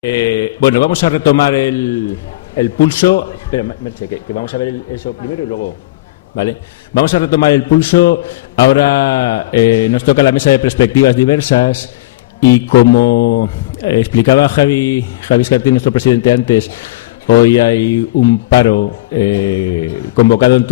Bueno, vamos a retomar el pulso. Espera, Merche, que vamos a ver eso primero y luego. ¿Vale? Vamos a retomar el pulso. Ahora nos toca la mesa de perspectivas diversas y como explicaba Javi Escartín, nuestro presidente, antes, hoy hay un paro convocado en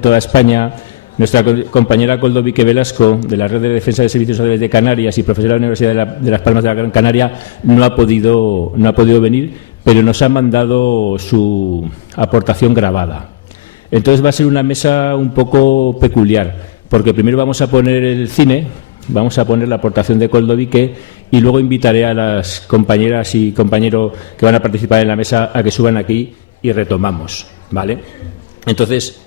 toda España. Nuestra compañera Coldovique Velasco, de la Red de Defensa de Servicios Sociales de Canarias y profesora de la Universidad de Las Palmas de la Gran Canaria, no ha podido venir, pero nos ha mandado su aportación grabada. Entonces va a ser una mesa un poco peculiar, porque primero vamos a poner el cine, vamos a poner la aportación de Coldovique y luego invitaré a las compañeras y compañeros que van a participar en la mesa a que suban aquí y retomamos, ¿vale? Entonces...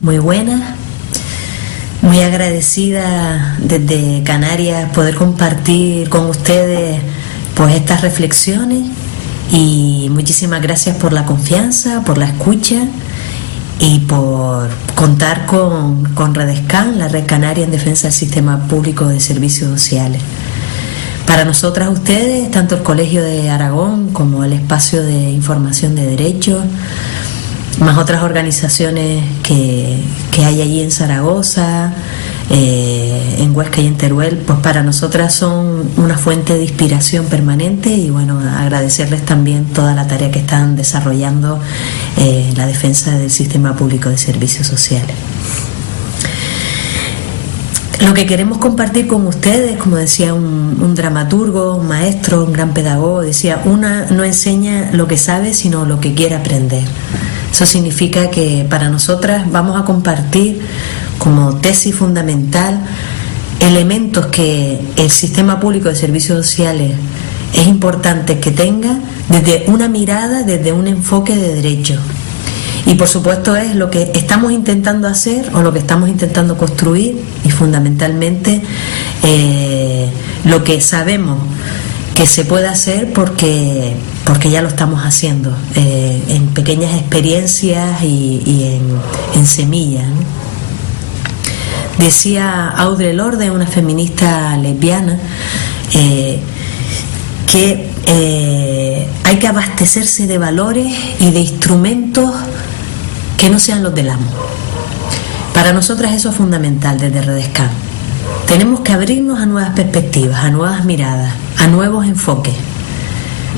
Muy buena, muy agradecida desde Canarias poder compartir con ustedes pues estas reflexiones y muchísimas gracias por la confianza, por la escucha y por contar con Redescan, la Red Canaria en Defensa del Sistema Público de Servicios Sociales. Para nosotras ustedes, tanto el Colegio de Aragón como el Espacio de Información de Derechos, más otras organizaciones que hay allí en Zaragoza, en Huesca y en Teruel, pues para nosotras son una fuente de inspiración permanente y bueno, agradecerles también toda la tarea que están desarrollando en la defensa del sistema público de servicios sociales. Lo que queremos compartir con ustedes, como decía un dramaturgo, un maestro, un gran pedagogo, decía, una no enseña lo que sabe, sino lo que quiere aprender. Eso significa que para nosotras vamos a compartir como tesis fundamental elementos que el sistema público de servicios sociales es importante que tenga desde una mirada, desde un enfoque de derecho. Y por supuesto es lo que estamos intentando hacer o lo que estamos intentando construir y fundamentalmente lo que sabemos que se puede hacer porque ya lo estamos haciendo en pequeñas experiencias y en semillas, ¿no? Decía Audre Lorde, una feminista lesbiana, que hay que abastecerse de valores y de instrumentos que no sean los del amo. Para nosotras eso es fundamental desde Redescan. Tenemos que abrirnos a nuevas perspectivas, a nuevas miradas, a nuevos enfoques.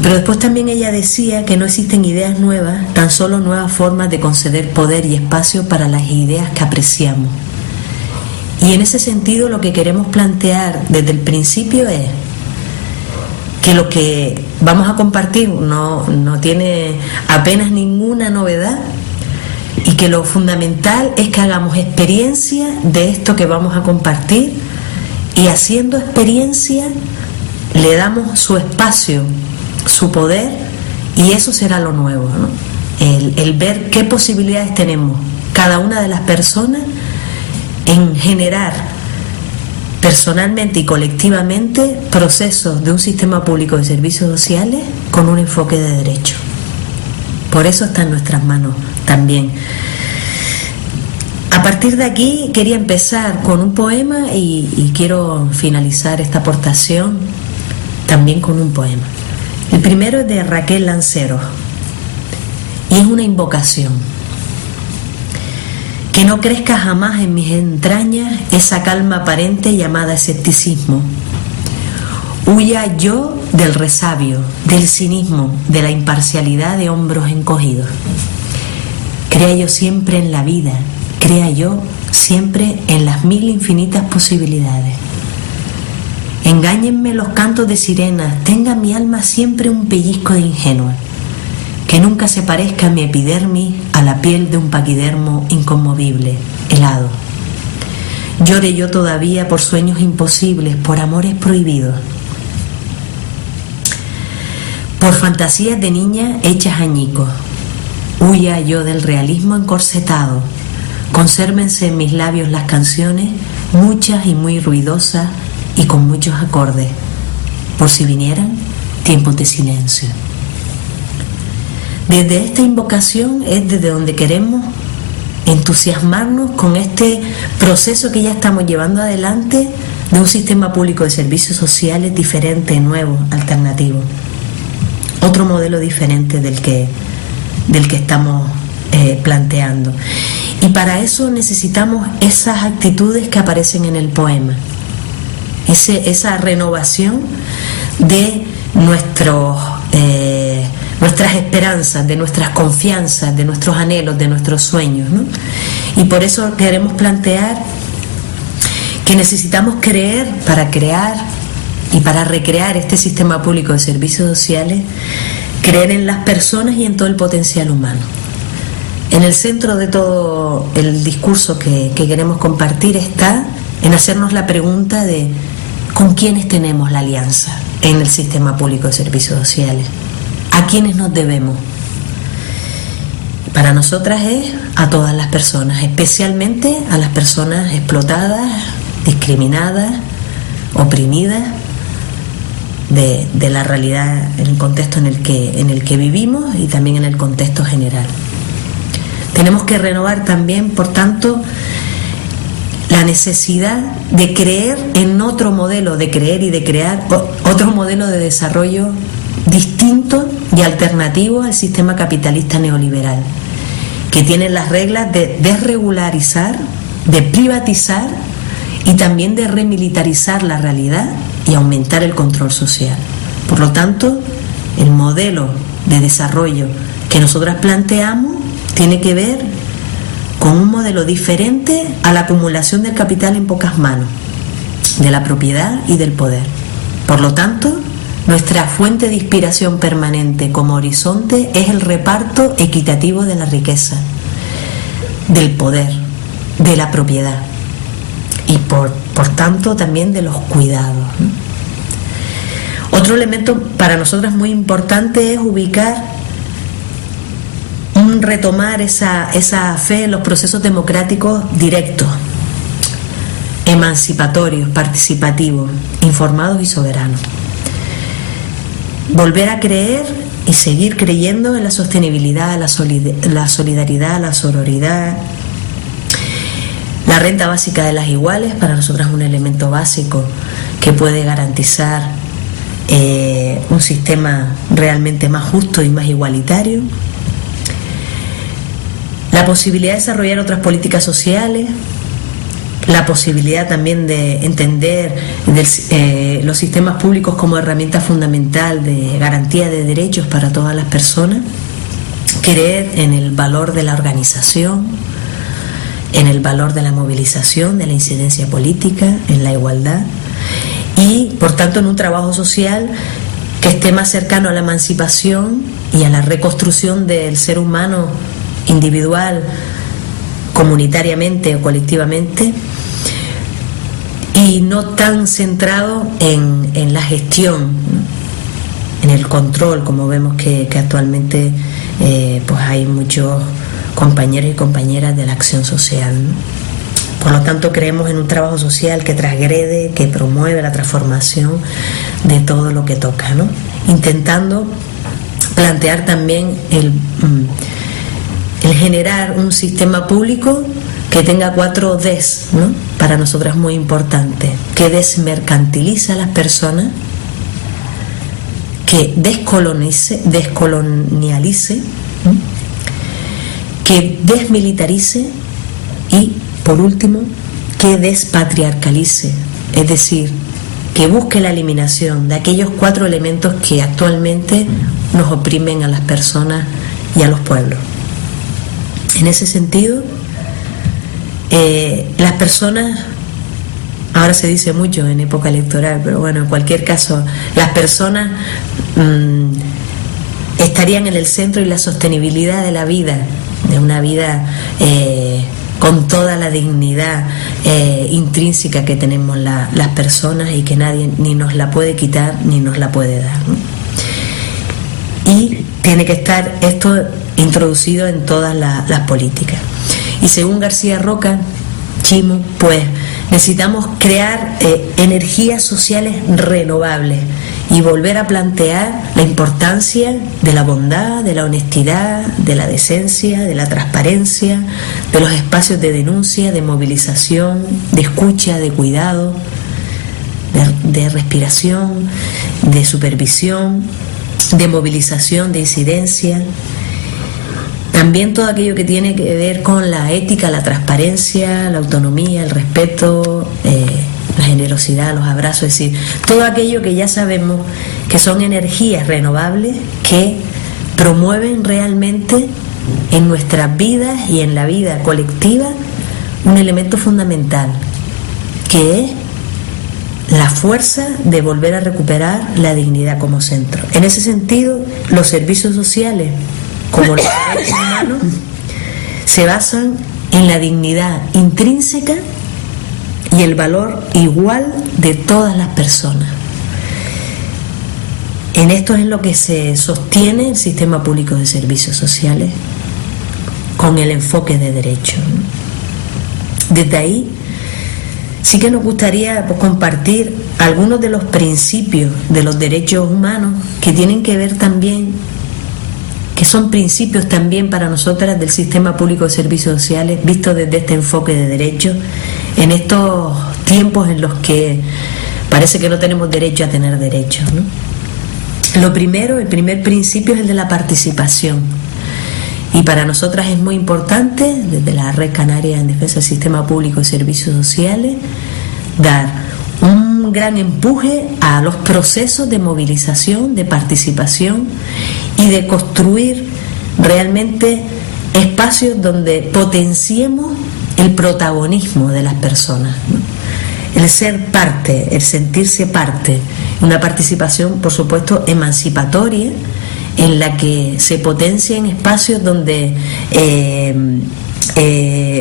Pero después también ella decía que no existen ideas nuevas, tan solo nuevas formas de conceder poder y espacio para las ideas que apreciamos. Y en ese sentido lo que queremos plantear desde el principio es que lo que vamos a compartir no tiene apenas ninguna novedad y que lo fundamental es que hagamos experiencia de esto que vamos a compartir y haciendo experiencia le damos su espacio, su poder y eso será lo nuevo, ¿no? El ver qué posibilidades tenemos cada una de las personas en generar personalmente y colectivamente procesos de un sistema público de servicios sociales con un enfoque de derecho. Por eso está en nuestras manos también. A partir de aquí quería empezar con un poema y quiero finalizar esta aportación también con un poema. El primero es de Raquel Lanceros y es una invocación. Que no crezca jamás en mis entrañas esa calma aparente llamada escepticismo. Huya yo del resabio, del cinismo, de la imparcialidad de hombros encogidos. Crea yo siempre en la vida, crea yo siempre en las mil infinitas posibilidades. Engáñenme los cantos de sirenas, tenga mi alma siempre un pellizco de ingenua. Que nunca se parezca mi epidermis a la piel de un paquidermo inconmovible, helado. Llore yo todavía por sueños imposibles, por amores prohibidos, por fantasías de niña hechas añicos. Huya yo del realismo encorsetado. Consérvense en mis labios las canciones, muchas y muy ruidosas y con muchos acordes, por si vinieran tiempos de silencio. Desde esta invocación es desde donde queremos entusiasmarnos con este proceso que ya estamos llevando adelante de un sistema público de servicios sociales diferente, nuevo, alternativo. Otro modelo diferente del que estamos planteando. Y para eso necesitamos esas actitudes que aparecen en el poema, esa renovación de nuestras esperanzas, de nuestras confianzas, de nuestros anhelos, de nuestros sueños, ¿no? Y por eso queremos plantear que necesitamos creer para crear y para recrear este sistema público de servicios sociales, creer en las personas y en todo el potencial humano. En el centro de todo el discurso que queremos compartir está en hacernos la pregunta de ¿con quiénes tenemos la alianza en el sistema público de servicios sociales? ¿A quiénes nos debemos? Para nosotras es a todas las personas, especialmente a las personas explotadas, discriminadas, oprimidas de la realidad, en el contexto en el que vivimos y también en el contexto general. Tenemos que renovar también, por tanto, la necesidad de creer en otro modelo, de creer y de crear otro modelo de desarrollo distinto y alternativo al sistema capitalista neoliberal, que tiene las reglas de desregularizar, de privatizar y también de remilitarizar la realidad y aumentar el control social. Por lo tanto, el modelo de desarrollo que nosotras planteamos tiene que ver con un modelo diferente a la acumulación del capital en pocas manos, de la propiedad y del poder. Por lo tanto, nuestra fuente de inspiración permanente como horizonte es el reparto equitativo de la riqueza, del poder, de la propiedad y por tanto también de los cuidados, ¿no? Otro elemento para nosotras muy importante es ubicar, retomar esa fe en los procesos democráticos directos, emancipatorios, participativos, informados y soberanos. Volver a creer y seguir creyendo en la sostenibilidad, la solidaridad, la sororidad. La renta básica de las iguales para nosotras es un elemento básico que puede garantizar un sistema realmente más justo y más igualitario. La posibilidad de desarrollar otras políticas sociales, la posibilidad también de entender los sistemas públicos como herramienta fundamental de garantía de derechos para todas las personas, creer en el valor de la organización, en el valor de la movilización, de la incidencia política, en la igualdad y, por tanto, en un trabajo social que esté más cercano a la emancipación y a la reconstrucción del ser humano individual, comunitariamente o colectivamente, y no tan centrado en la gestión, ¿no? En el control, como vemos que actualmente pues hay muchos compañeros y compañeras de la acción social, ¿no? Por lo tanto, creemos en un trabajo social que transgrede, que promueve la transformación de todo lo que toca, ¿no? Intentando plantear también el generar un sistema público que tenga 4 Ds, ¿no? Para nosotras muy importante, que desmercantilice a las personas, que descolonialice, ¿no? Que desmilitarice y, por último, que despatriarcalice, es decir, que busque la eliminación de aquellos 4 elementos que actualmente nos oprimen a las personas y a los pueblos. En ese sentido, las personas, ahora se dice mucho en época electoral, pero bueno, en cualquier caso, las personas estarían en el centro y la sostenibilidad de la vida, de una vida con toda la dignidad intrínseca que tenemos las personas y que nadie ni nos la puede quitar ni nos la puede dar, ¿no? Y tiene que estar esto introducido en todas las políticas. Y según García Roca, Chimo, pues necesitamos crear energías sociales renovables y volver a plantear la importancia de la bondad, de la honestidad, de la decencia, de la transparencia, de los espacios de denuncia, de movilización, de escucha, de cuidado, de respiración, de supervisión, de movilización, de incidencia. También todo aquello que tiene que ver con la ética, la transparencia, la autonomía, el respeto, la generosidad, los abrazos, es decir, todo aquello que ya sabemos que son energías renovables que promueven realmente en nuestras vidas y en la vida colectiva un elemento fundamental, que es la fuerza de volver a recuperar la dignidad como centro. En ese sentido, los servicios sociales, como los derechos humanos, se basan en la dignidad intrínseca y el valor igual de todas las personas. En esto es lo que se sostiene el sistema público de servicios sociales con el enfoque de derecho. Desde ahí sí que nos gustaría compartir algunos de los principios de los derechos humanos que tienen que ver también, que son principios también para nosotras del sistema público de servicios sociales, visto desde este enfoque de derecho, en estos tiempos en los que parece que no tenemos derecho a tener derechos, ¿no? Lo primero, el primer principio es el de la participación. Y para nosotras es muy importante, desde la Red Canaria en Defensa del Sistema Público de Servicios Sociales, dar un gran empuje a los procesos de movilización, de participación y de construir realmente espacios donde potenciemos el protagonismo de las personas, ¿no? El ser parte, el sentirse parte, una participación, por supuesto, emancipatoria, en la que se potencia en espacios donde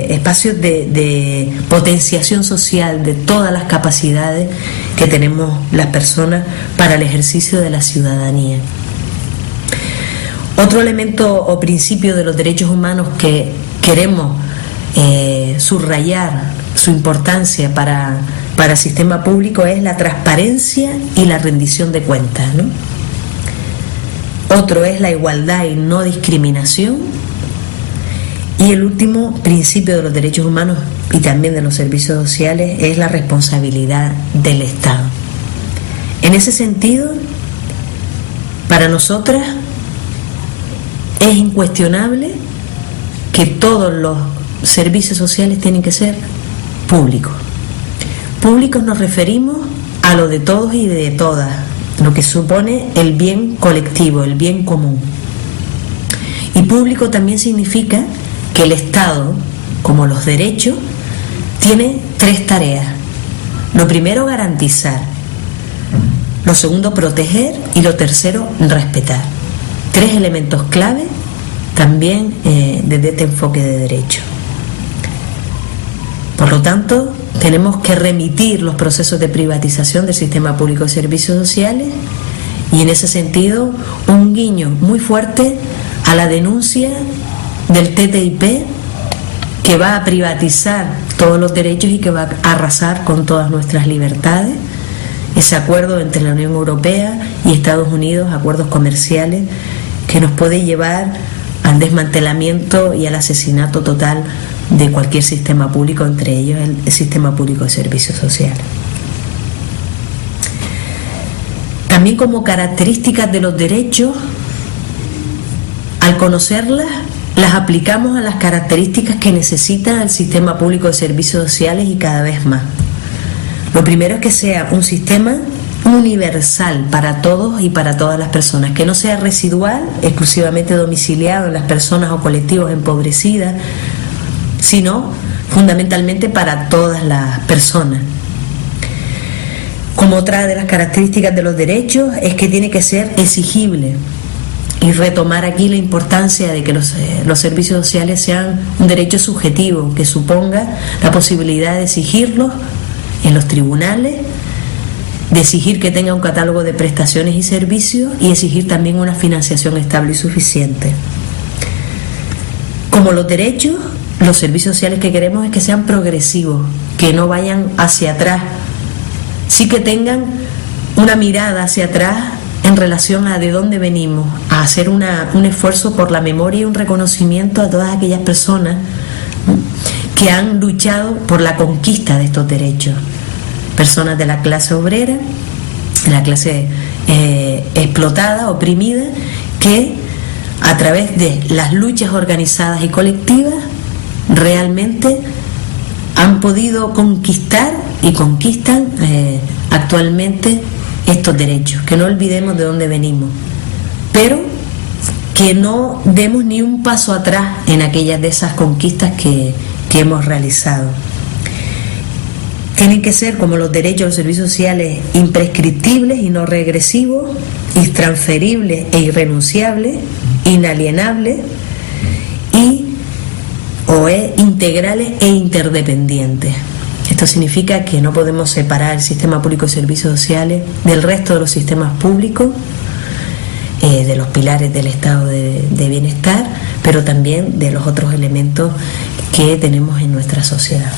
espacios de potenciación social de todas las capacidades que tenemos las personas para el ejercicio de la ciudadanía. Otro elemento o principio de los derechos humanos que queremos subrayar su importancia para el sistema público es la transparencia y la rendición de cuentas, ¿no? Otro es la igualdad y no discriminación. Y el último principio de los derechos humanos y también de los servicios sociales es la responsabilidad del Estado. En ese sentido, para nosotras es incuestionable que todos los servicios sociales tienen que ser públicos. Públicos nos referimos a lo de todos y de todas, lo que supone el bien colectivo, el bien común. Y público también significa que el Estado, como los derechos, tiene tres tareas. Lo primero, garantizar. Lo segundo, proteger. Y lo tercero, respetar. Tres elementos clave también desde este enfoque de derecho. Por lo tanto, tenemos que remitir los procesos de privatización del sistema público de servicios sociales y en ese sentido un guiño muy fuerte a la denuncia del TTIP, que va a privatizar todos los derechos y que va a arrasar con todas nuestras libertades. Ese acuerdo entre la Unión Europea y Estados Unidos, acuerdos comerciales, que nos puede llevar al desmantelamiento y al asesinato total de cualquier sistema público, entre ellos el sistema público de servicios sociales. También como características de los derechos, al conocerlas, las aplicamos a las características que necesita el sistema público de servicios sociales y cada vez más. Lo primero es que sea un sistema universal para todos y para todas las personas, que no sea residual, exclusivamente domiciliado en las personas o colectivos empobrecidas, sino fundamentalmente para todas las personas. Como otra de las características de los derechos es que tiene que ser exigible, y retomar aquí la importancia de que los servicios sociales sean un derecho subjetivo, que suponga la posibilidad de exigirlos en los tribunales, de exigir que tenga un catálogo de prestaciones y servicios y exigir también una financiación estable y suficiente. Como los derechos, los servicios sociales que queremos es que sean progresivos, que no vayan hacia atrás, sí que tengan una mirada hacia atrás en relación a de dónde venimos, a hacer un esfuerzo por la memoria y un reconocimiento a todas aquellas personas que han luchado por la conquista de estos derechos. personas de la clase obrera, la clase explotada, oprimida, que a través de las luchas organizadas y colectivas realmente han podido conquistar y conquistan actualmente estos derechos. Que no olvidemos de dónde venimos, pero que no demos ni un paso atrás en aquellas de esas conquistas que hemos realizado. Tienen que ser, como los derechos de los servicios sociales, imprescriptibles y no regresivos, intransferibles e irrenunciables, inalienables integrales e interdependientes. Esto significa que no podemos separar el sistema público de servicios sociales del resto de los sistemas públicos, de los pilares del estado de bienestar, pero también de los otros elementos que tenemos en nuestra sociedad.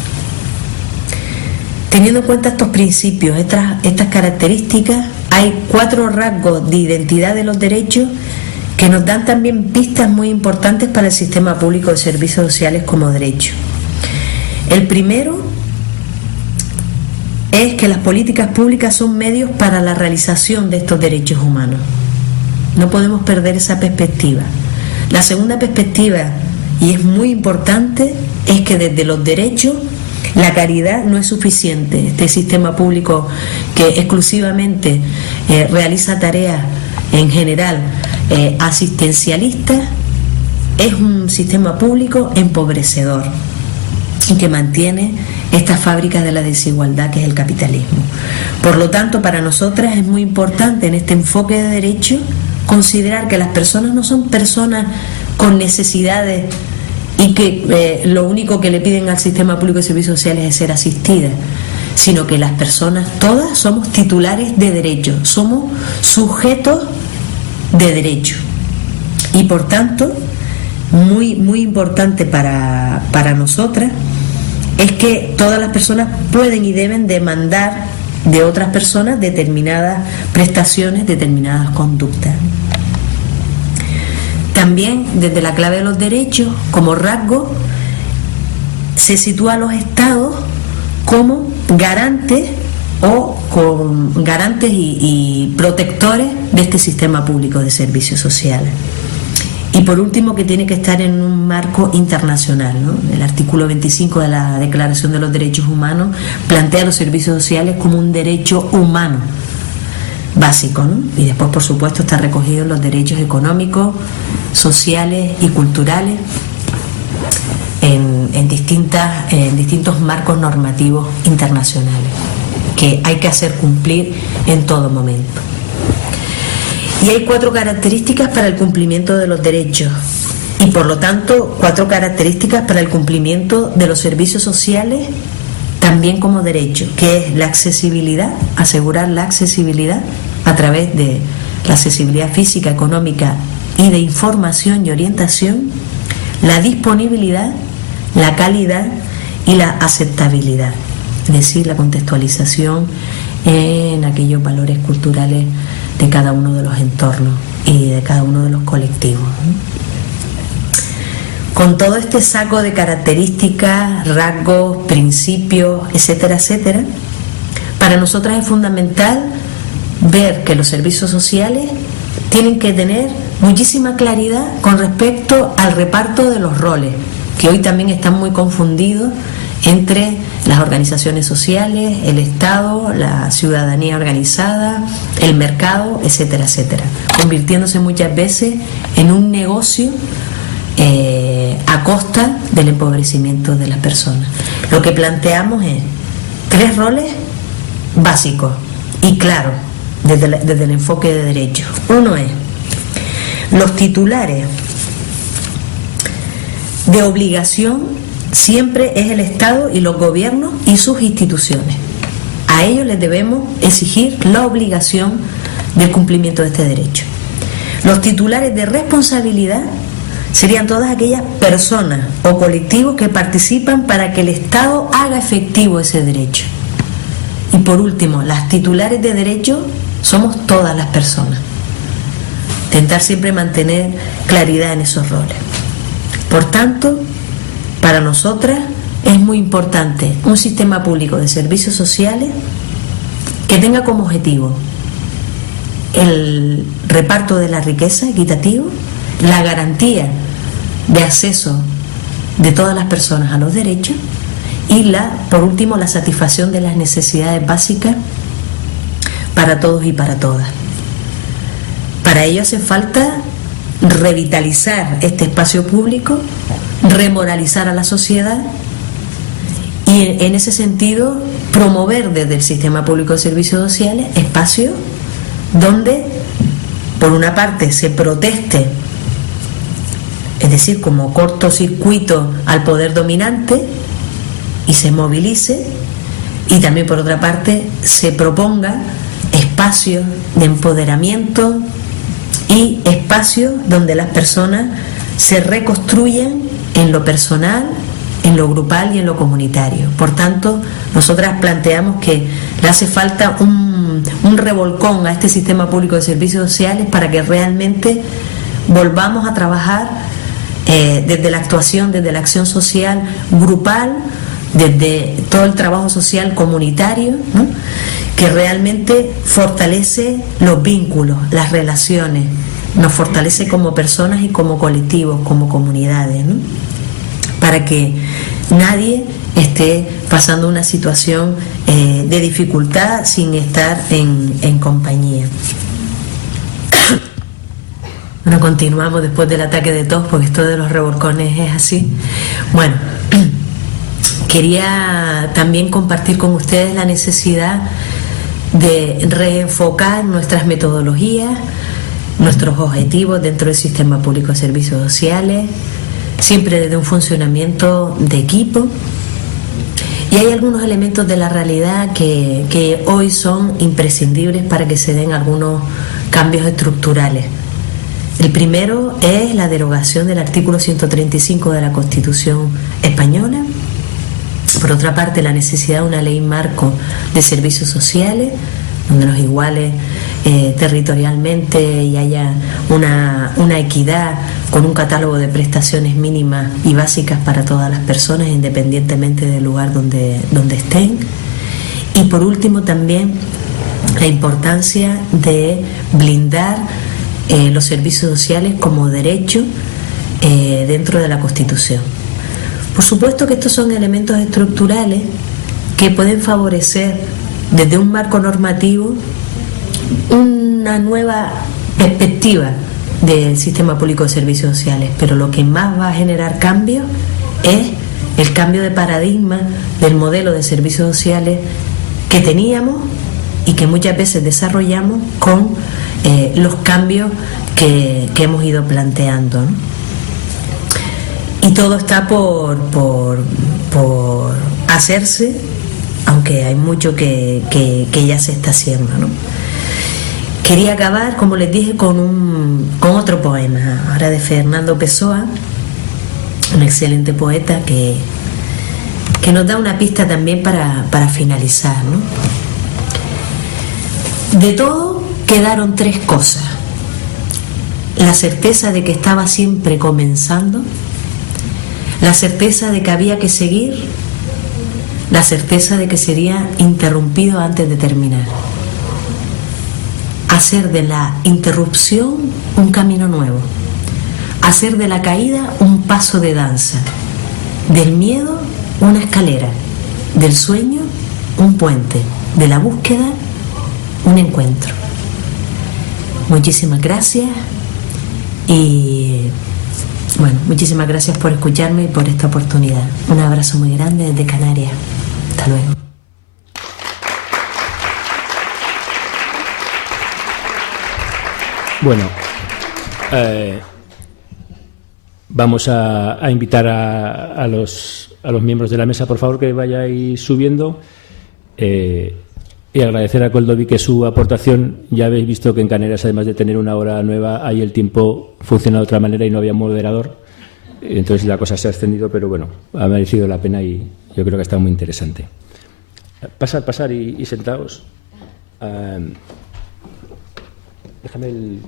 Teniendo en cuenta estos principios, estas características, hay 4 rasgos de identidad de los derechos que nos dan también pistas muy importantes para el sistema público de servicios sociales como derecho. El primero es que las políticas públicas son medios para la realización de estos derechos humanos. No podemos perder esa perspectiva. La segunda perspectiva, y es muy importante, es que desde los derechos la caridad no es suficiente. Este sistema público que exclusivamente realiza tareas en general asistencialistas es un sistema público empobrecedor y que mantiene esta fábrica de la desigualdad que es el capitalismo. Por lo tanto, para nosotras es muy importante en este enfoque de derecho considerar que las personas no son personas con necesidades y que lo único que le piden al sistema público de servicios sociales es ser asistidas, sino que las personas todas somos titulares de derechos, somos sujetos de derechos. Y por tanto, muy, muy importante para nosotras es que todas las personas pueden y deben demandar de otras personas determinadas prestaciones, determinadas conductas. También, desde la clave de los derechos, como rasgo, se sitúa a los estados como garantes y protectores de este sistema público de servicios sociales. Y por último, que tiene que estar en un marco internacional, ¿no? El artículo 25 de la Declaración de los Derechos Humanos plantea los servicios sociales como un derecho humano básico, ¿no? Y después, por supuesto, está recogido en los derechos económicos, sociales y culturales en distintos marcos normativos internacionales que hay que hacer cumplir en todo momento. Y hay 4 características para el cumplimiento de los derechos y, por lo tanto, 4 características para el cumplimiento de los servicios sociales también como derecho, que es la accesibilidad, asegurar la accesibilidad a través de la accesibilidad física, económica y de información y orientación, la disponibilidad, la calidad y la aceptabilidad, es decir, la contextualización en aquellos valores culturales de cada uno de los entornos y de cada uno de los colectivos. Con todo este saco de características, rasgos, principios, etcétera, etcétera, para nosotras es fundamental ver que los servicios sociales tienen que tener muchísima claridad con respecto al reparto de los roles, que hoy también están muy confundidos entre las organizaciones sociales, el Estado, la ciudadanía organizada, el mercado, etcétera, etcétera, convirtiéndose muchas veces en un negocio a costa del empobrecimiento de las personas. Lo que planteamos es 3 roles básicos y claros desde el enfoque de derechos. Uno es los titulares de obligación siempre es el Estado y los gobiernos y sus instituciones. A ellos les debemos exigir la obligación del cumplimiento de este derecho. Los titulares de responsabilidad serían todas aquellas personas o colectivos que participan para que el Estado haga efectivo ese derecho. Y por último, las titulares de derecho somos todas las personas. Intentar siempre mantener claridad en esos roles. Por tanto, para nosotras es muy importante un sistema público de servicios sociales que tenga como objetivo el reparto de la riqueza equitativo, la garantía de acceso de todas las personas a los derechos y por último, la satisfacción de las necesidades básicas para todos y para todas. Para ello hace falta revitalizar este espacio público, remoralizar a la sociedad y en ese sentido promover desde el Sistema Público de Servicios Sociales espacios donde por una parte se proteste, es decir, como cortocircuito al poder dominante y se movilice, y también por otra parte se proponga espacios de empoderamiento y espacios donde las personas se reconstruyan en lo personal, en lo grupal y en lo comunitario. Por tanto, nosotras planteamos que le hace falta un revolcón a este sistema público de servicios sociales para que realmente volvamos a trabajar desde la actuación, desde la acción social grupal, desde todo el trabajo social comunitario, ¿no?, que realmente fortalece los vínculos, las relaciones, nos fortalece como personas y como colectivos, como comunidades, ¿no?, para que nadie esté pasando una situación de dificultad sin estar en compañía. Bueno, continuamos después del ataque de tos, porque esto de los revolcones es así. Bueno, quería también compartir con ustedes la necesidad de reenfocar nuestras metodologías, nuestros objetivos dentro del Sistema Público de Servicios Sociales, siempre desde un funcionamiento de equipo. Y hay algunos elementos de la realidad que hoy son imprescindibles para que se den algunos cambios estructurales. El primero es la derogación del artículo 135 de la Constitución española. Por otra parte, la necesidad de una ley marco de servicios sociales, donde nos iguale territorialmente y haya una equidad con un catálogo de prestaciones mínimas y básicas para todas las personas, independientemente del lugar donde estén. Y por último, también la importancia de blindar los servicios sociales como derecho dentro de la Constitución. Por supuesto que estos son elementos estructurales que pueden favorecer desde un marco normativo una nueva perspectiva del Sistema Público de Servicios Sociales, pero lo que más va a generar cambios es el cambio de paradigma del modelo de servicios sociales que teníamos y que muchas veces desarrollamos con los cambios que hemos ido planteando, ¿no? Y todo está por hacerse, aunque hay mucho que ya se está haciendo, ¿no? Quería acabar, como les dije, con otro poema, ahora de Fernando Pessoa, un excelente poeta que nos da una pista también para finalizar, ¿no? De todo quedaron tres cosas: la certeza de que estaba siempre comenzando, la certeza de que había que seguir, la certeza de que sería interrumpido antes de terminar. Hacer de la interrupción un camino nuevo, hacer de la caída un paso de danza, del miedo una escalera, del sueño un puente, de la búsqueda un encuentro. Muchísimas gracias y bueno, muchísimas gracias por escucharme y por esta oportunidad. Un abrazo muy grande desde Canarias. Hasta luego. Bueno, vamos a invitar a los miembros de la mesa, por favor, que vayáis subiendo, y agradecer a Koldovique su aportación. Ya habéis visto que en Canarias, además de tener una hora nueva, ahí el tiempo funciona de otra manera y no había moderador. Entonces la cosa se ha extendido, pero bueno, ha merecido la pena y yo creo que ha estado muy interesante. Pasar y sentaos. Déjame el...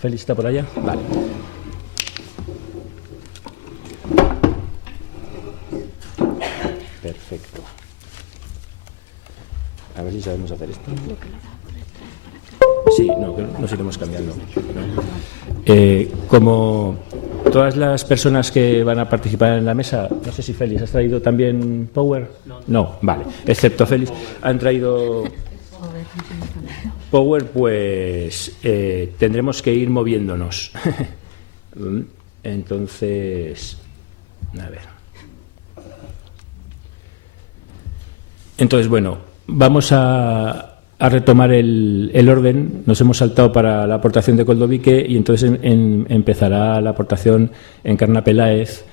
¿Félix está por allá? Vale. Perfecto. A ver si sabemos hacer esto. Sí, no, nos iremos cambiando. Como todas las personas que van a participar en la mesa, no sé si Félix, ¿has traído también Power? No, vale, excepto Félix, han traído Power, pues tendremos que ir moviéndonos. Entonces, a ver. Entonces, bueno, vamos a retomar el orden. Nos hemos saltado para la aportación de Coldovique y entonces empezará la aportación Encarna Peláez,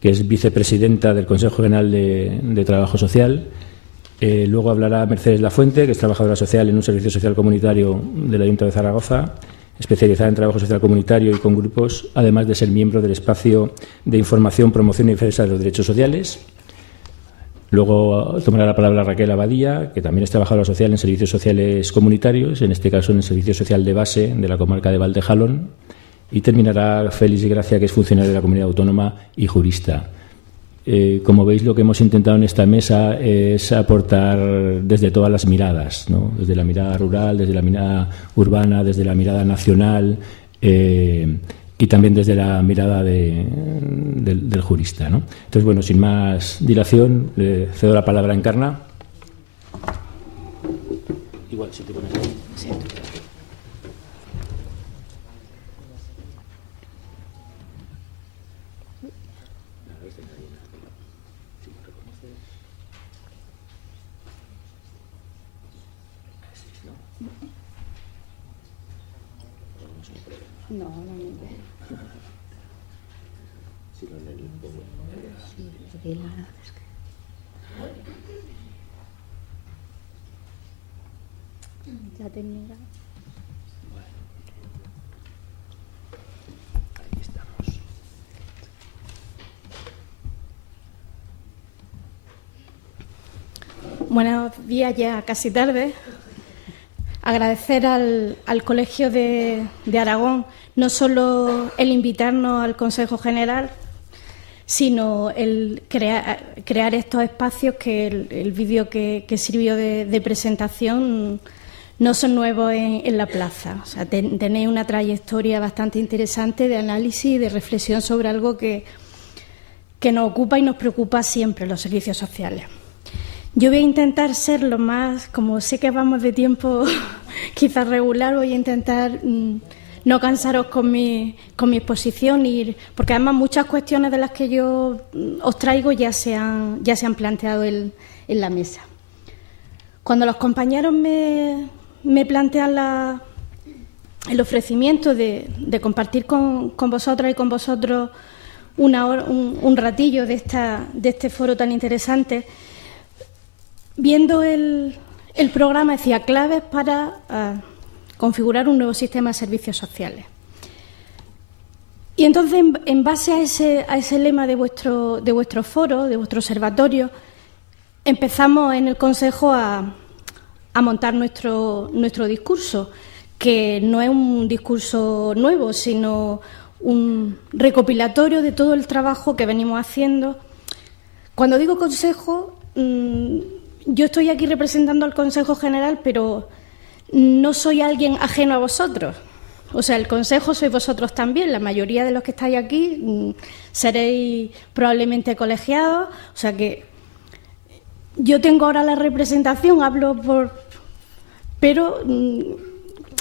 que es vicepresidenta del Consejo General de Trabajo Social. Luego hablará Mercedes Lafuente, que es trabajadora social en un servicio social comunitario del Ayuntamiento de Zaragoza, especializada en trabajo social comunitario y con grupos, además de ser miembro del espacio de información, promoción y defensa de los derechos sociales. Luego tomará la palabra Raquel Abadía, que también es trabajadora social en servicios sociales comunitarios, en este caso en el Servicio Social de Base de la comarca de Valdejalón. Y terminará Félix Gracia, que es funcionario de la Comunidad Autónoma y jurista. Como veis, lo que hemos intentado en esta mesa es aportar desde todas las miradas, ¿no? Desde la mirada rural, desde la mirada urbana, desde la mirada nacional y también desde la mirada del jurista, ¿no? Entonces, bueno, sin más dilación, le cedo la palabra a Encarna. Igual, si te pones ahí. Sí. No, no me ve. Sí, lo del Power. Sí, porque la verdad es que... La técnica... Ahí estamos. Buenos días, ya casi tarde. Agradecer al Colegio de Aragón no solo el invitarnos al Consejo General, sino el crear estos espacios que el vídeo que sirvió de presentación no son nuevos en la plaza. O sea, tenéis una trayectoria bastante interesante de análisis y de reflexión sobre algo que nos ocupa y nos preocupa siempre, los servicios sociales. Yo voy a intentar ser lo más, como sé que vamos de tiempo quizás regular, voy a intentar no cansaros con mi exposición, porque además muchas cuestiones de las que yo os traigo ya se han planteado en la mesa. Cuando los compañeros me plantean el ofrecimiento de compartir con vosotras y con vosotros un ratillo de este foro tan interesante, viendo el programa, decía claves para configurar un nuevo sistema de servicios sociales. Y entonces, en base a ese lema de vuestro foro, de vuestro observatorio, empezamos en el Consejo a montar nuestro discurso, que no es un discurso nuevo, sino un recopilatorio de todo el trabajo que venimos haciendo. Cuando digo Consejo, yo estoy aquí representando al Consejo General, pero no soy alguien ajeno a vosotros. O sea, el Consejo sois vosotros también. La mayoría de los que estáis aquí seréis probablemente colegiados. O sea que yo tengo ahora la representación, pero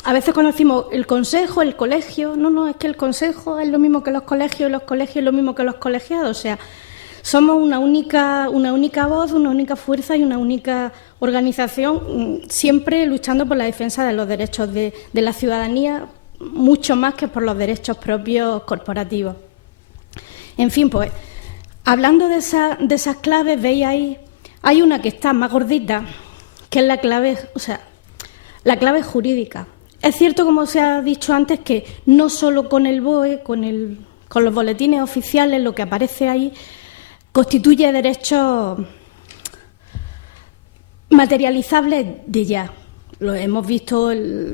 a veces cuando decimos el Consejo, el colegio, no, es que el Consejo es lo mismo que los colegios y los colegios es lo mismo que los colegiados. O sea, somos una única voz, una única fuerza y una única organización, siempre luchando por la defensa de los derechos de la ciudadanía, mucho más que por los derechos propios corporativos. En fin, pues, hablando de esas claves, veis ahí, hay una que está más gordita, que es la clave, o sea, la clave jurídica. Es cierto, como se ha dicho antes, que no solo con el BOE, con los boletines oficiales, lo que aparece ahí constituye derechos materializables de ya. Lo hemos visto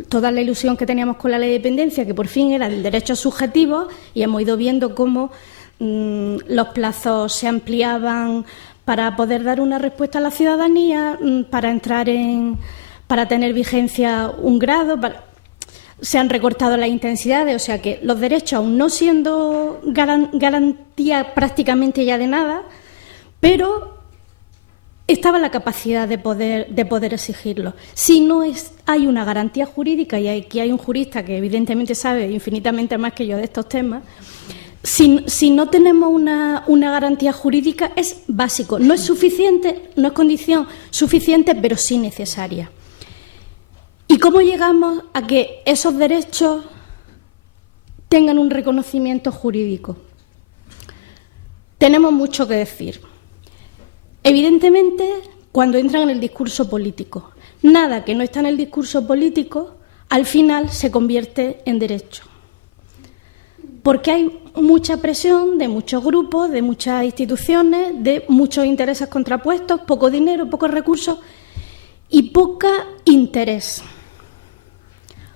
toda la ilusión que teníamos con la ley de dependencia, que por fin era el derecho subjetivo, y hemos ido viendo cómo los plazos se ampliaban para poder dar una respuesta a la ciudadanía, para entrar en para tener vigencia un grado, se han recortado las intensidades, o sea que los derechos, aún no siendo garantía prácticamente ya de nada, pero estaba la capacidad de poder exigirlo. Si no hay una garantía jurídica, y aquí hay un jurista que evidentemente sabe infinitamente más que yo de estos temas, si no tenemos una garantía jurídica es básico, no es suficiente, no es condición suficiente, pero sí necesaria. ¿Y cómo llegamos a que esos derechos tengan un reconocimiento jurídico? Tenemos mucho que decir. Evidentemente, cuando entran en el discurso político, nada que no está en el discurso político, al final se convierte en derecho. Porque hay mucha presión de muchos grupos, de muchas instituciones, de muchos intereses contrapuestos, poco dinero, pocos recursos y poca interés.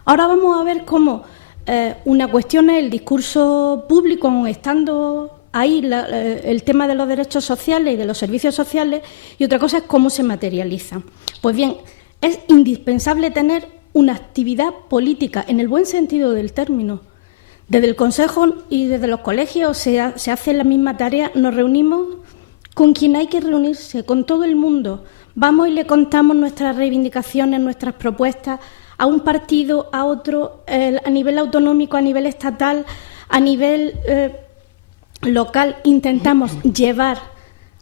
Ahora vamos a ver cómo una cuestión es el discurso público, aun estando ahí el tema de los derechos sociales y de los servicios sociales, y otra cosa es cómo se materializan. Pues bien, es indispensable tener una actividad política, en el buen sentido del término. Desde el Consejo y desde los colegios se hace la misma tarea, nos reunimos con quien hay que reunirse, con todo el mundo. Vamos y le contamos nuestras reivindicaciones, nuestras propuestas a un partido, a otro, a nivel autonómico, a nivel estatal, a nivel local. Intentamos llevar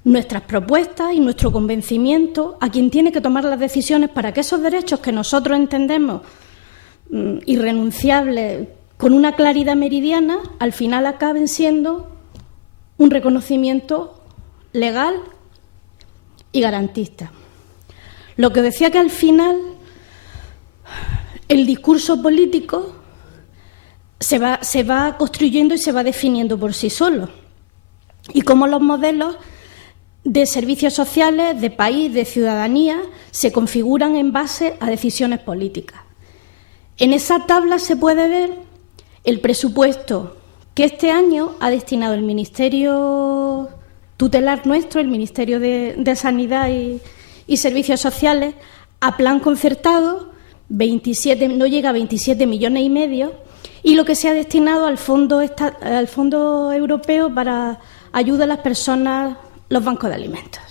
nuestras propuestas y nuestro convencimiento a quien tiene que tomar las decisiones para que esos derechos que nosotros entendemos irrenunciables, con una claridad meridiana, al final acaben siendo un reconocimiento legal y garantista. Lo que decía que al final el discurso político se va construyendo y se va definiendo por sí solo. Y cómo los modelos de servicios sociales, de país, de ciudadanía, se configuran en base a decisiones políticas. En esa tabla se puede ver el presupuesto que este año ha destinado el Ministerio tutelar nuestro, el Ministerio de Sanidad y Servicios Sociales, a plan concertado, no llega a 27,5 millones, y lo que se ha destinado al Fondo Europeo para ayuda a las personas, los bancos de alimentos.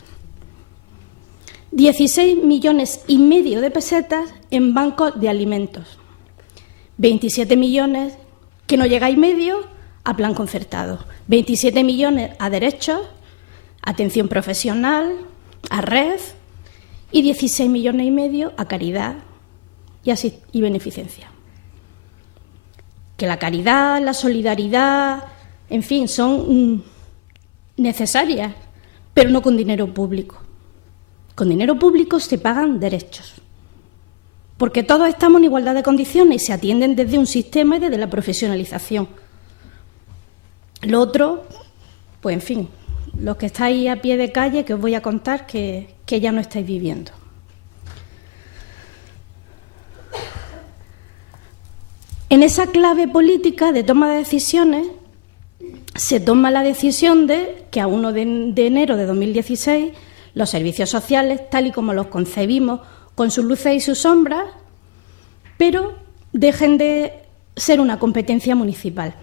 16,5 millones de pesetas en bancos de alimentos. 27 millones que no llega y medio a plan concertado. 27 millones a derechos, atención profesional, a red, y 16,5 millones a caridad y beneficencia. Que la caridad, la solidaridad, en fin, son necesarias, pero no con dinero público. Con dinero público se pagan derechos, porque todos estamos en igualdad de condiciones y se atienden desde un sistema y desde la profesionalización. Lo otro, pues en fin, los que estáis a pie de calle, que os voy a contar que ya no estáis viviendo. En esa clave política de toma de decisiones, se toma la decisión de que a 1 de enero de 2016 los servicios sociales, tal y como los concebimos, con sus luces y sus sombras, pero dejen de ser una competencia municipal.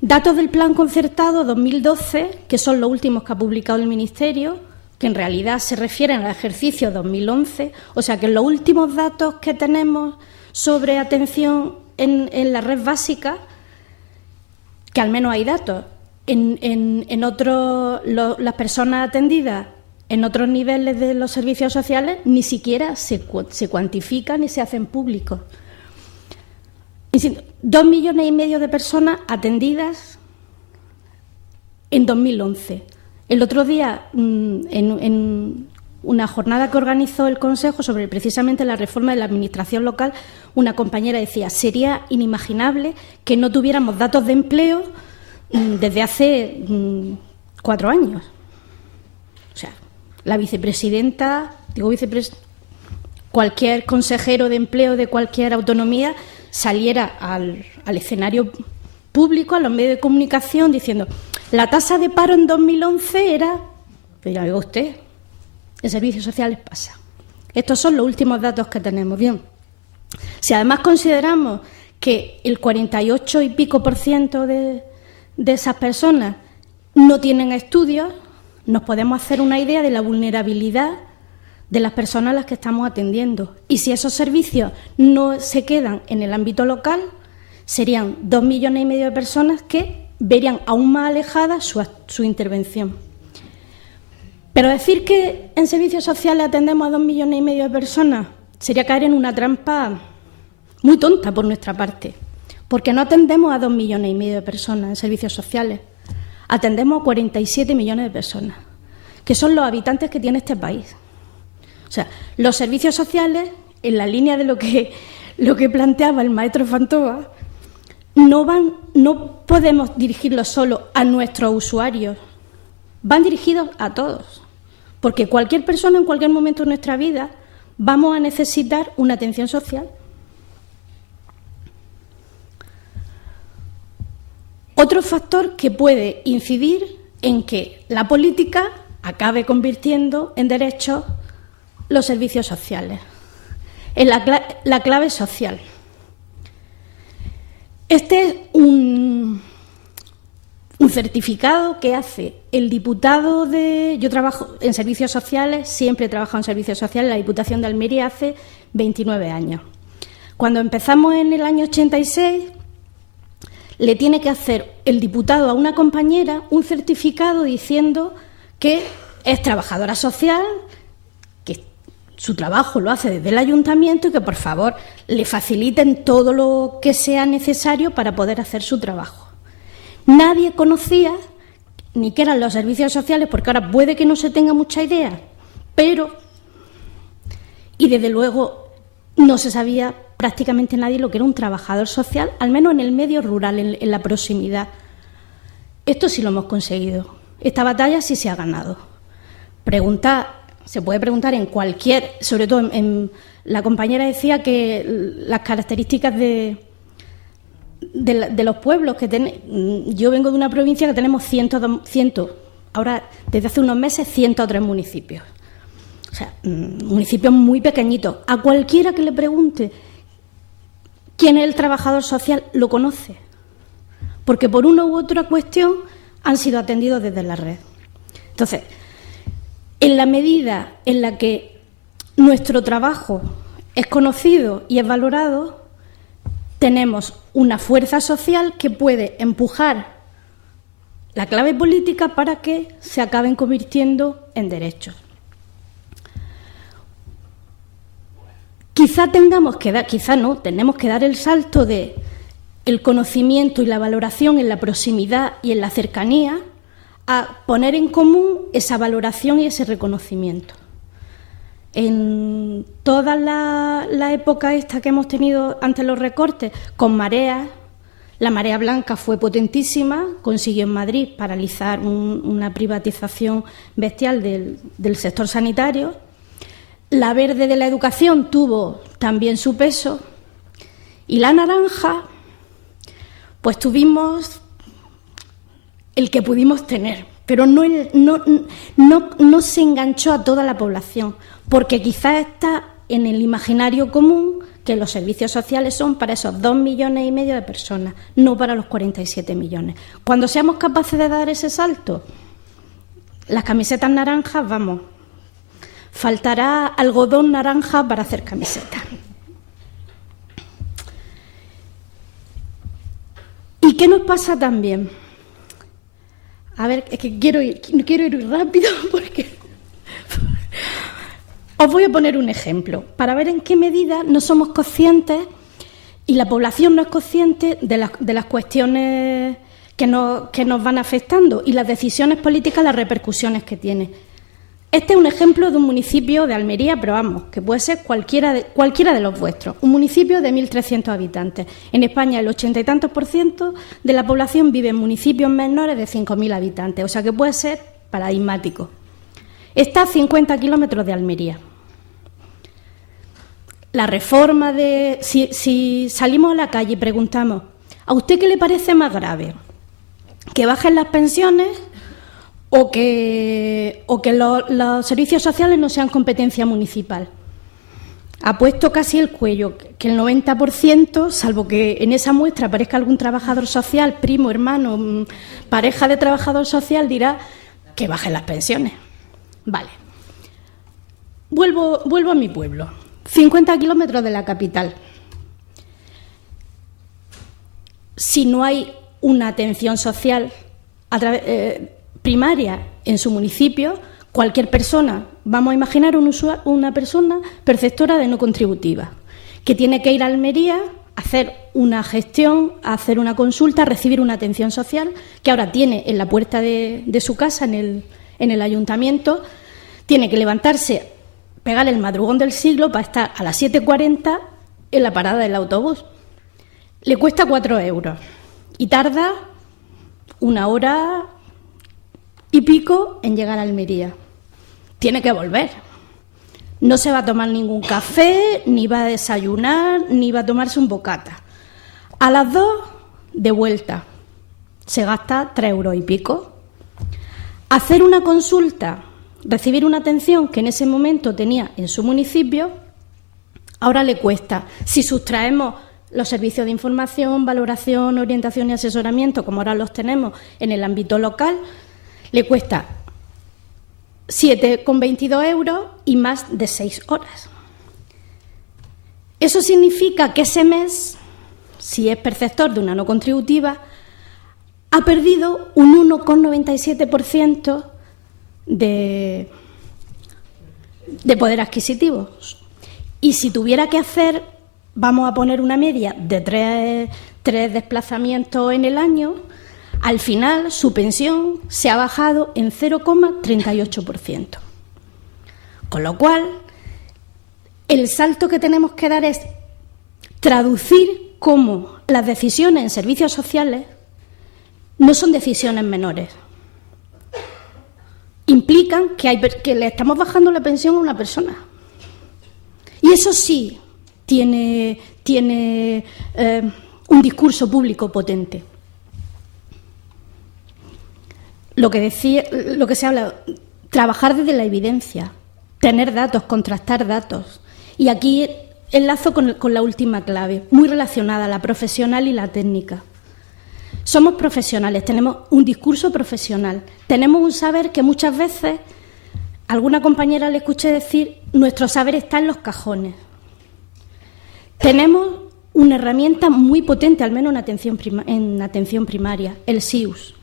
Datos del Plan Concertado 2012, que son los últimos que ha publicado el Ministerio, que en realidad se refieren al ejercicio 2011, o sea que los últimos datos que tenemos sobre atención en la red básica, que al menos hay datos, en otros, las personas atendidas en otros niveles de los servicios sociales ni siquiera se cuantifican ni se hacen públicos. 2,5 millones de personas atendidas en 2011. El otro día, en una jornada que organizó el Consejo sobre precisamente la reforma de la Administración local, una compañera decía: sería inimaginable que no tuviéramos datos de empleo desde hace 4 años. O sea, la vicepresidenta, cualquier consejero de empleo de cualquier autonomía saliera al escenario público, a los medios de comunicación, diciendo: la tasa de paro en 2011 era, pero oiga usted, en servicios sociales pasa. Estos son los últimos datos que tenemos. Bien, si además consideramos que el 48 y pico % de esas personas no tienen estudios, nos podemos hacer una idea de la vulnerabilidad de las personas a las que estamos atendiendo. Y si esos servicios no se quedan en el ámbito local, serían 2,5 millones de personas que verían aún más alejada su intervención. Pero decir que en servicios sociales atendemos a 2,5 millones de personas sería caer en una trampa muy tonta por nuestra parte, porque no atendemos a 2,5 millones de personas en servicios sociales, atendemos a 47 millones de personas, que son los habitantes que tiene este país. O sea, los servicios sociales, en la línea de lo que planteaba el maestro Fantova, no podemos dirigirlos solo a nuestros usuarios, van dirigidos a todos, porque cualquier persona en cualquier momento de nuestra vida vamos a necesitar una atención social. Otro factor que puede incidir en que la política acabe convirtiendo en derechos los servicios sociales, en la clave social. Este es un certificado que hace el diputado de... Yo trabajo en servicios sociales, siempre he trabajado en servicios sociales, la Diputación de Almería hace 29 años. Cuando empezamos en el año 86, le tiene que hacer el diputado a una compañera un certificado diciendo que es trabajadora social, que su trabajo lo hace desde el ayuntamiento y que, por favor, le faciliten todo lo que sea necesario para poder hacer su trabajo. Nadie conocía ni qué eran los servicios sociales, porque ahora puede que no se tenga mucha idea, y desde luego no se sabía prácticamente nadie lo que era un trabajador social, al menos en el medio rural, en la proximidad. Esto sí lo hemos conseguido. Esta batalla sí se ha ganado. Se puede preguntar en cualquier, sobre todo la compañera decía que las características de los pueblos que tenemos. Yo vengo de una provincia que tenemos ahora desde hace unos meses 103 municipios. O sea, municipios muy pequeñitos. A cualquiera que le pregunte quién es el trabajador social, lo conoce, porque por una u otra cuestión han sido atendidos desde la red. Entonces, en la medida en la que nuestro trabajo es conocido y es valorado, tenemos una fuerza social que puede empujar la clave política para que se acaben convirtiendo en derechos. Tenemos que dar el salto de el conocimiento y la valoración en la proximidad y en la cercanía a poner en común esa valoración y ese reconocimiento. En toda la época esta que hemos tenido ante los recortes, con mareas, la marea blanca fue potentísima, consiguió en Madrid paralizar una privatización bestial del sector sanitario. La verde de la educación tuvo también su peso, y la naranja, pues tuvimos el que pudimos tener, pero no se enganchó a toda la población, porque quizás está en el imaginario común que los servicios sociales son para esos 2,5 millones de personas, no para los 47 millones. Cuando seamos capaces de dar ese salto, las camisetas naranjas, faltará algodón naranja para hacer camisetas. ¿Y qué nos pasa también? A ver, es que quiero ir rápido porque os voy a poner un ejemplo para ver en qué medida no somos conscientes y la población no es consciente de las cuestiones que nos van afectando y las decisiones políticas, las repercusiones que tiene. Este es un ejemplo de un municipio de Almería, pero que puede ser cualquiera de los vuestros. Un municipio de 1.300 habitantes. En España el 80 y tantos % de la población vive en municipios menores de 5.000 habitantes, o sea que puede ser paradigmático. Está a 50 kilómetros de Almería. La reforma si salimos a la calle y preguntamos, ¿a usted qué le parece más grave? ¿Que bajen las pensiones o que los servicios sociales no sean competencia municipal? ha puesto casi el cuello, que el 90%, salvo que en esa muestra aparezca algún trabajador social, primo, hermano, pareja de trabajador social, dirá que bajen las pensiones. Vale. Vuelvo a mi pueblo, 50 kilómetros de la capital. Si no hay una atención social primaria en su municipio, cualquier persona, vamos a imaginar una persona perceptora de no contributiva, que tiene que ir a Almería a hacer una gestión, a hacer una consulta, a recibir una atención social, que ahora tiene en la puerta de su casa, en el ayuntamiento, tiene que levantarse, pegar el madrugón del siglo para estar a las 7:40 en la parada del autobús. Le cuesta 4 euros y tarda 1 hora y pico en llegar a Almería. Tiene que volver. No se va a tomar ningún café, ni va a desayunar, ni va a tomarse un bocata. A las 2, de vuelta. Se gasta 3 euros y pico. Hacer una consulta, recibir una atención que en ese momento tenía en su municipio, ahora le cuesta. Si sustraemos los servicios de información, valoración, orientación y asesoramiento, como ahora los tenemos en el ámbito local, le cuesta 7,22 euros y más de 6 horas. Eso significa que ese mes, si es perceptor de una no contributiva, ha perdido un 1,97% de poder adquisitivo. Y si tuviera que hacer, vamos a poner una media de 3 desplazamientos en el año, al final su pensión se ha bajado en 0,38%. Con lo cual, el salto que tenemos que dar es traducir cómo las decisiones en servicios sociales no son decisiones menores. Implican que le estamos bajando la pensión a una persona. Y eso sí tiene un discurso público potente. Lo que se habla, trabajar desde la evidencia, tener datos, contrastar datos. Y aquí enlazo con la última clave, muy relacionada, la profesional y la técnica. Somos profesionales, tenemos un discurso profesional, tenemos un saber que muchas veces, alguna compañera le escuché decir, nuestro saber está en los cajones. Tenemos una herramienta muy potente, al menos en atención primaria, el SIUS.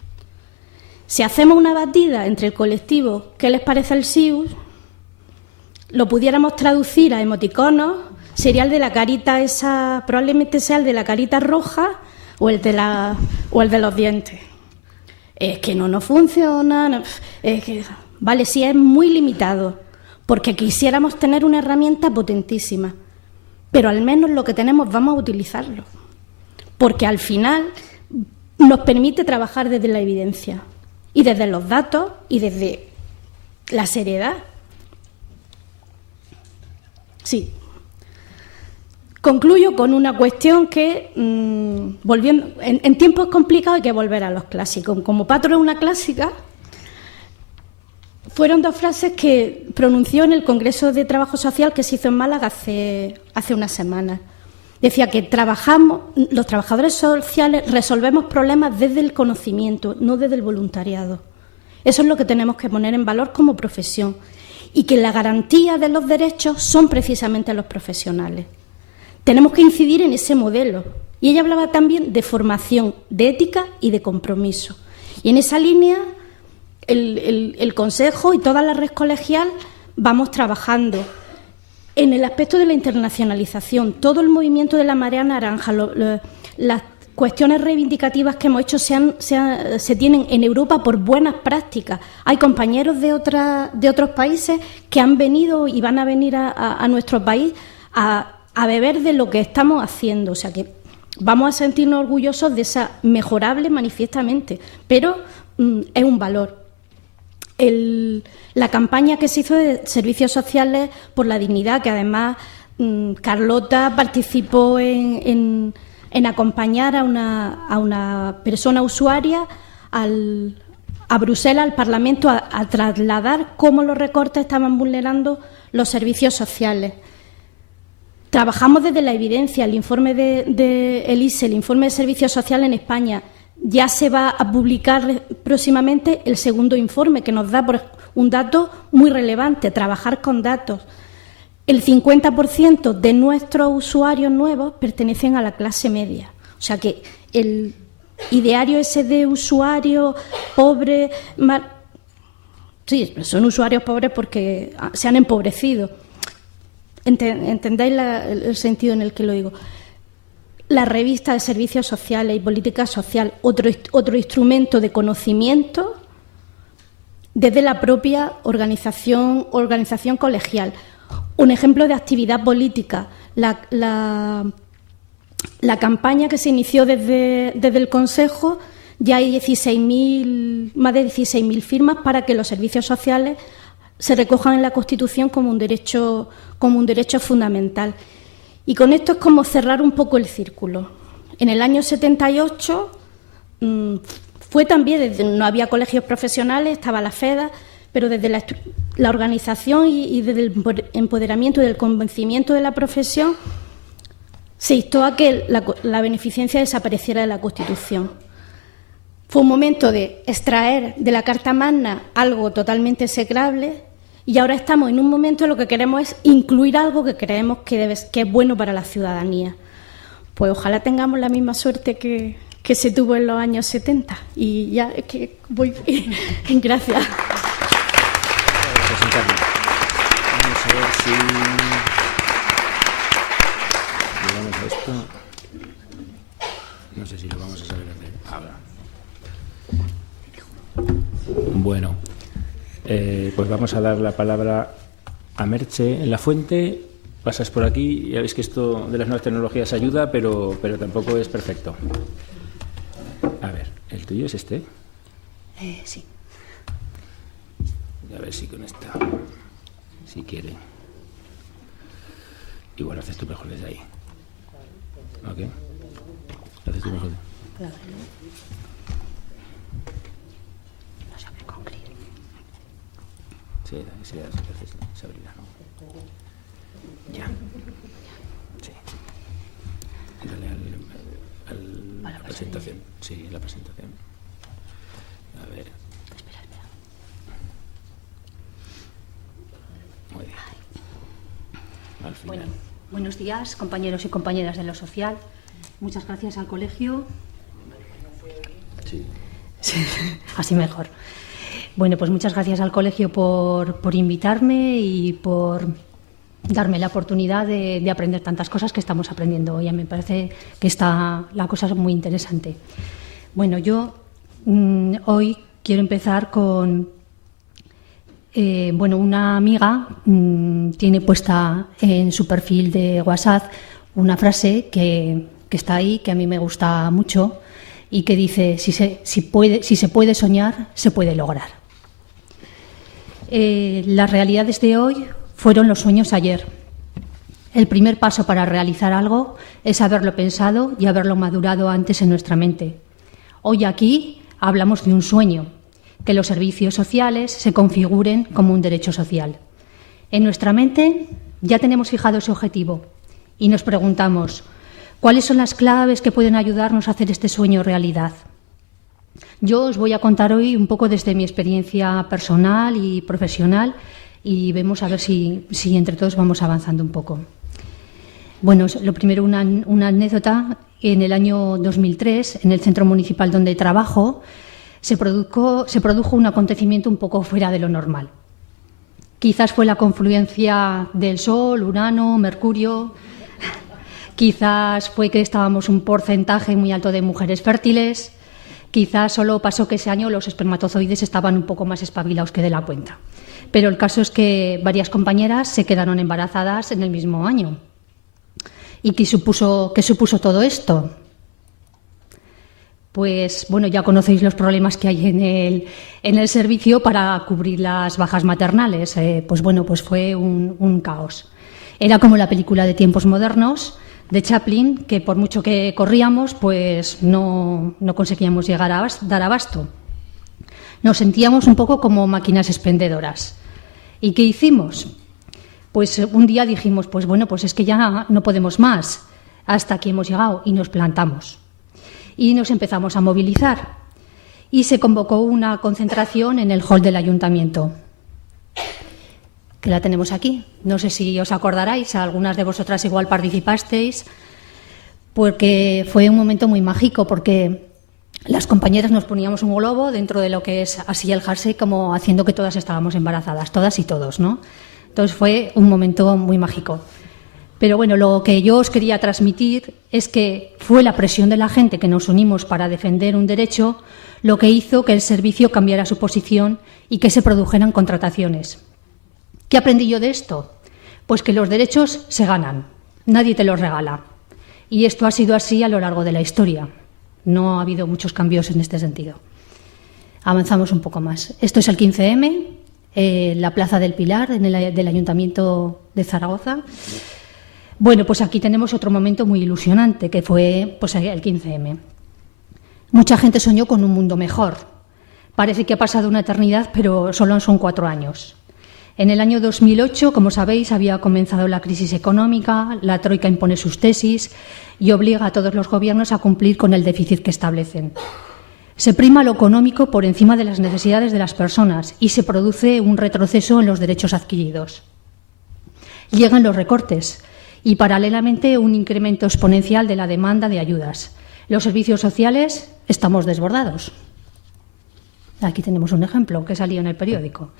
Si hacemos una batida entre el colectivo, ¿qué les parece el SIUS? Lo pudiéramos traducir a emoticonos, sería el de la carita esa, probablemente sea el de la carita roja o el de los dientes. Es que no funciona, vale, sí es muy limitado, porque quisiéramos tener una herramienta potentísima, pero al menos lo que tenemos vamos a utilizarlo, porque al final nos permite trabajar desde la evidencia y desde los datos y desde la seriedad. Sí. Concluyo con una cuestión que, volviendo en tiempos complicados hay que volver a los clásicos. Como Patro es una clásica, fueron 2 frases que pronunció en el Congreso de Trabajo Social que se hizo en Málaga hace unas semanas. Decía que los trabajadores sociales resolvemos problemas desde el conocimiento, no desde el voluntariado. Eso es lo que tenemos que poner en valor como profesión. Y que la garantía de los derechos son precisamente los profesionales. Tenemos que incidir en ese modelo. Y ella hablaba también de formación, de ética y de compromiso. Y en esa línea, el Consejo y toda la red colegial vamos trabajando. En el aspecto de la internacionalización, todo el movimiento de la marea naranja, las cuestiones reivindicativas que hemos hecho se tienen en Europa por buenas prácticas. Hay compañeros de otros países que han venido y van a venir a nuestro país a beber de lo que estamos haciendo. O sea que vamos a sentirnos orgullosos de esa mejorable manifiestamente, pero es un valor. La campaña que se hizo de servicios sociales por la dignidad, que además Carlota participó en acompañar a una persona usuaria a Bruselas, al Parlamento, a trasladar cómo los recortes estaban vulnerando los servicios sociales. trabajamos desde la evidencia. El informe de el ISE, el informe de Servicios Sociales en España, ya se va a publicar próximamente el segundo informe, que nos da un dato muy relevante: trabajar con datos. El 50% de nuestros usuarios nuevos pertenecen a la clase media. O sea que el ideario ese de usuario pobre, sí, son usuarios pobres porque se han empobrecido. ¿Entendéis el sentido en el que lo digo? La revista de Servicios Sociales y Política Social, otro instrumento de conocimiento desde la propia organización colegial. Un ejemplo de actividad política, la campaña que se inició desde el Consejo. Ya hay más de 16.000 firmas para que los servicios sociales se recojan en la Constitución como un derecho fundamental. Y con esto es como cerrar un poco el círculo. En el año 78 fue también, no había colegios profesionales, estaba la FEDA, pero desde la organización y desde el empoderamiento y del convencimiento de la profesión se instó a que la beneficencia desapareciera de la Constitución. Fue un momento de extraer de la Carta Magna algo totalmente execrable, y ahora estamos en un momento en lo que queremos es incluir algo que creemos que es bueno para la ciudadanía. Pues ojalá tengamos la misma suerte que se tuvo en los años 70. Y ya es que voy. Gracias. Vamos a ver si llegamos a esto. No sé si lo vamos a saber hacer ahora. Bueno, pues vamos a dar la palabra a Merche en la Fuente. Pasas por aquí, ya veis que esto de las nuevas tecnologías ayuda, pero tampoco es perfecto. A ver, ¿el tuyo es este? Sí. A ver si con esta, si quiere. Igual lo haces tú mejor desde ahí. ¿Ok? Lo haces tú mejor. Claro. No se abre con clic. Sí, se abrirá, ¿no? Ya. Sí. Dale a la presentación. Sí, la presentación. A ver. Espera. Muy bien. Al final. Bueno, buenos días, compañeros y compañeras de lo social. Muchas gracias al colegio. Sí. Así mejor. Bueno, pues muchas gracias al colegio por invitarme y por darme la oportunidad de aprender tantas cosas que estamos aprendiendo hoy. Me parece que la cosa es muy interesante. Bueno, yo hoy quiero empezar con... una amiga tiene puesta en su perfil de WhatsApp una frase que está ahí, que a mí me gusta mucho, y que dice: si se puede soñar, se puede lograr. Las realidades de hoy fueron los sueños ayer. El primer paso para realizar algo es haberlo pensado y haberlo madurado antes en nuestra mente. Hoy aquí hablamos de un sueño: que los servicios sociales se configuren como un derecho social. En nuestra mente ya tenemos fijado ese objetivo y nos preguntamos: ¿cuáles son las claves que pueden ayudarnos a hacer este sueño realidad? Yo os voy a contar hoy un poco desde mi experiencia personal y profesional y vemos a ver si entre todos vamos avanzando un poco. Bueno, lo primero, una anécdota. En el año 2003, en el centro municipal donde trabajo, se produjo un acontecimiento un poco fuera de lo normal. Quizás fue la confluencia del Sol, Urano, Mercurio. Quizás fue que estábamos un porcentaje muy alto de mujeres fértiles. Quizás solo pasó que ese año los espermatozoides estaban un poco más espabilados que de la cuenta. Pero el caso es que varias compañeras se quedaron embarazadas en el mismo año. ¿Y qué supuso todo esto? Pues bueno, ya conocéis los problemas que hay en el servicio para cubrir las bajas maternales. Pues fue un caos. Era como la película de Tiempos Modernos de Chaplin, que por mucho que corríamos, pues no conseguíamos llegar a dar abasto. Nos sentíamos un poco como máquinas expendedoras. ¿Y qué hicimos? pues un día dijimos, pues bueno, pues es que ya no podemos más, hasta aquí hemos llegado, y nos plantamos. Y nos empezamos a movilizar. Y se convocó una concentración en el hall del ayuntamiento, que la tenemos aquí. No sé si os acordaráis, algunas de vosotras igual participasteis, porque fue un momento muy mágico, porque las compañeras nos poníamos un globo dentro de lo que es así el jersey, como haciendo que todas estábamos embarazadas, todas y todos, ¿no? Entonces fue un momento muy mágico. Pero bueno, lo que yo os quería transmitir es que fue la presión de la gente que nos unimos para defender un derecho lo que hizo que el servicio cambiara su posición y que se produjeran contrataciones. ¿Qué aprendí yo de esto? Pues que los derechos se ganan, nadie te los regala. Y esto ha sido así a lo largo de la historia. No ha habido muchos cambios en este sentido. Avanzamos un poco más. Esto es el 15M, la Plaza del Pilar, del Ayuntamiento de Zaragoza. Bueno, pues aquí tenemos otro momento muy ilusionante, que fue pues, el 15M. Mucha gente soñó con un mundo mejor. Parece que ha pasado una eternidad, pero solo son 4 años. En el año 2008, como sabéis, había comenzado la crisis económica, la Troika impone sus tesis y obliga a todos los gobiernos a cumplir con el déficit que establecen. Se prima lo económico por encima de las necesidades de las personas y se produce un retroceso en los derechos adquiridos. Llegan los recortes y, paralelamente, un incremento exponencial de la demanda de ayudas. Los servicios sociales estamos desbordados. Aquí tenemos un ejemplo que salió en el periódico.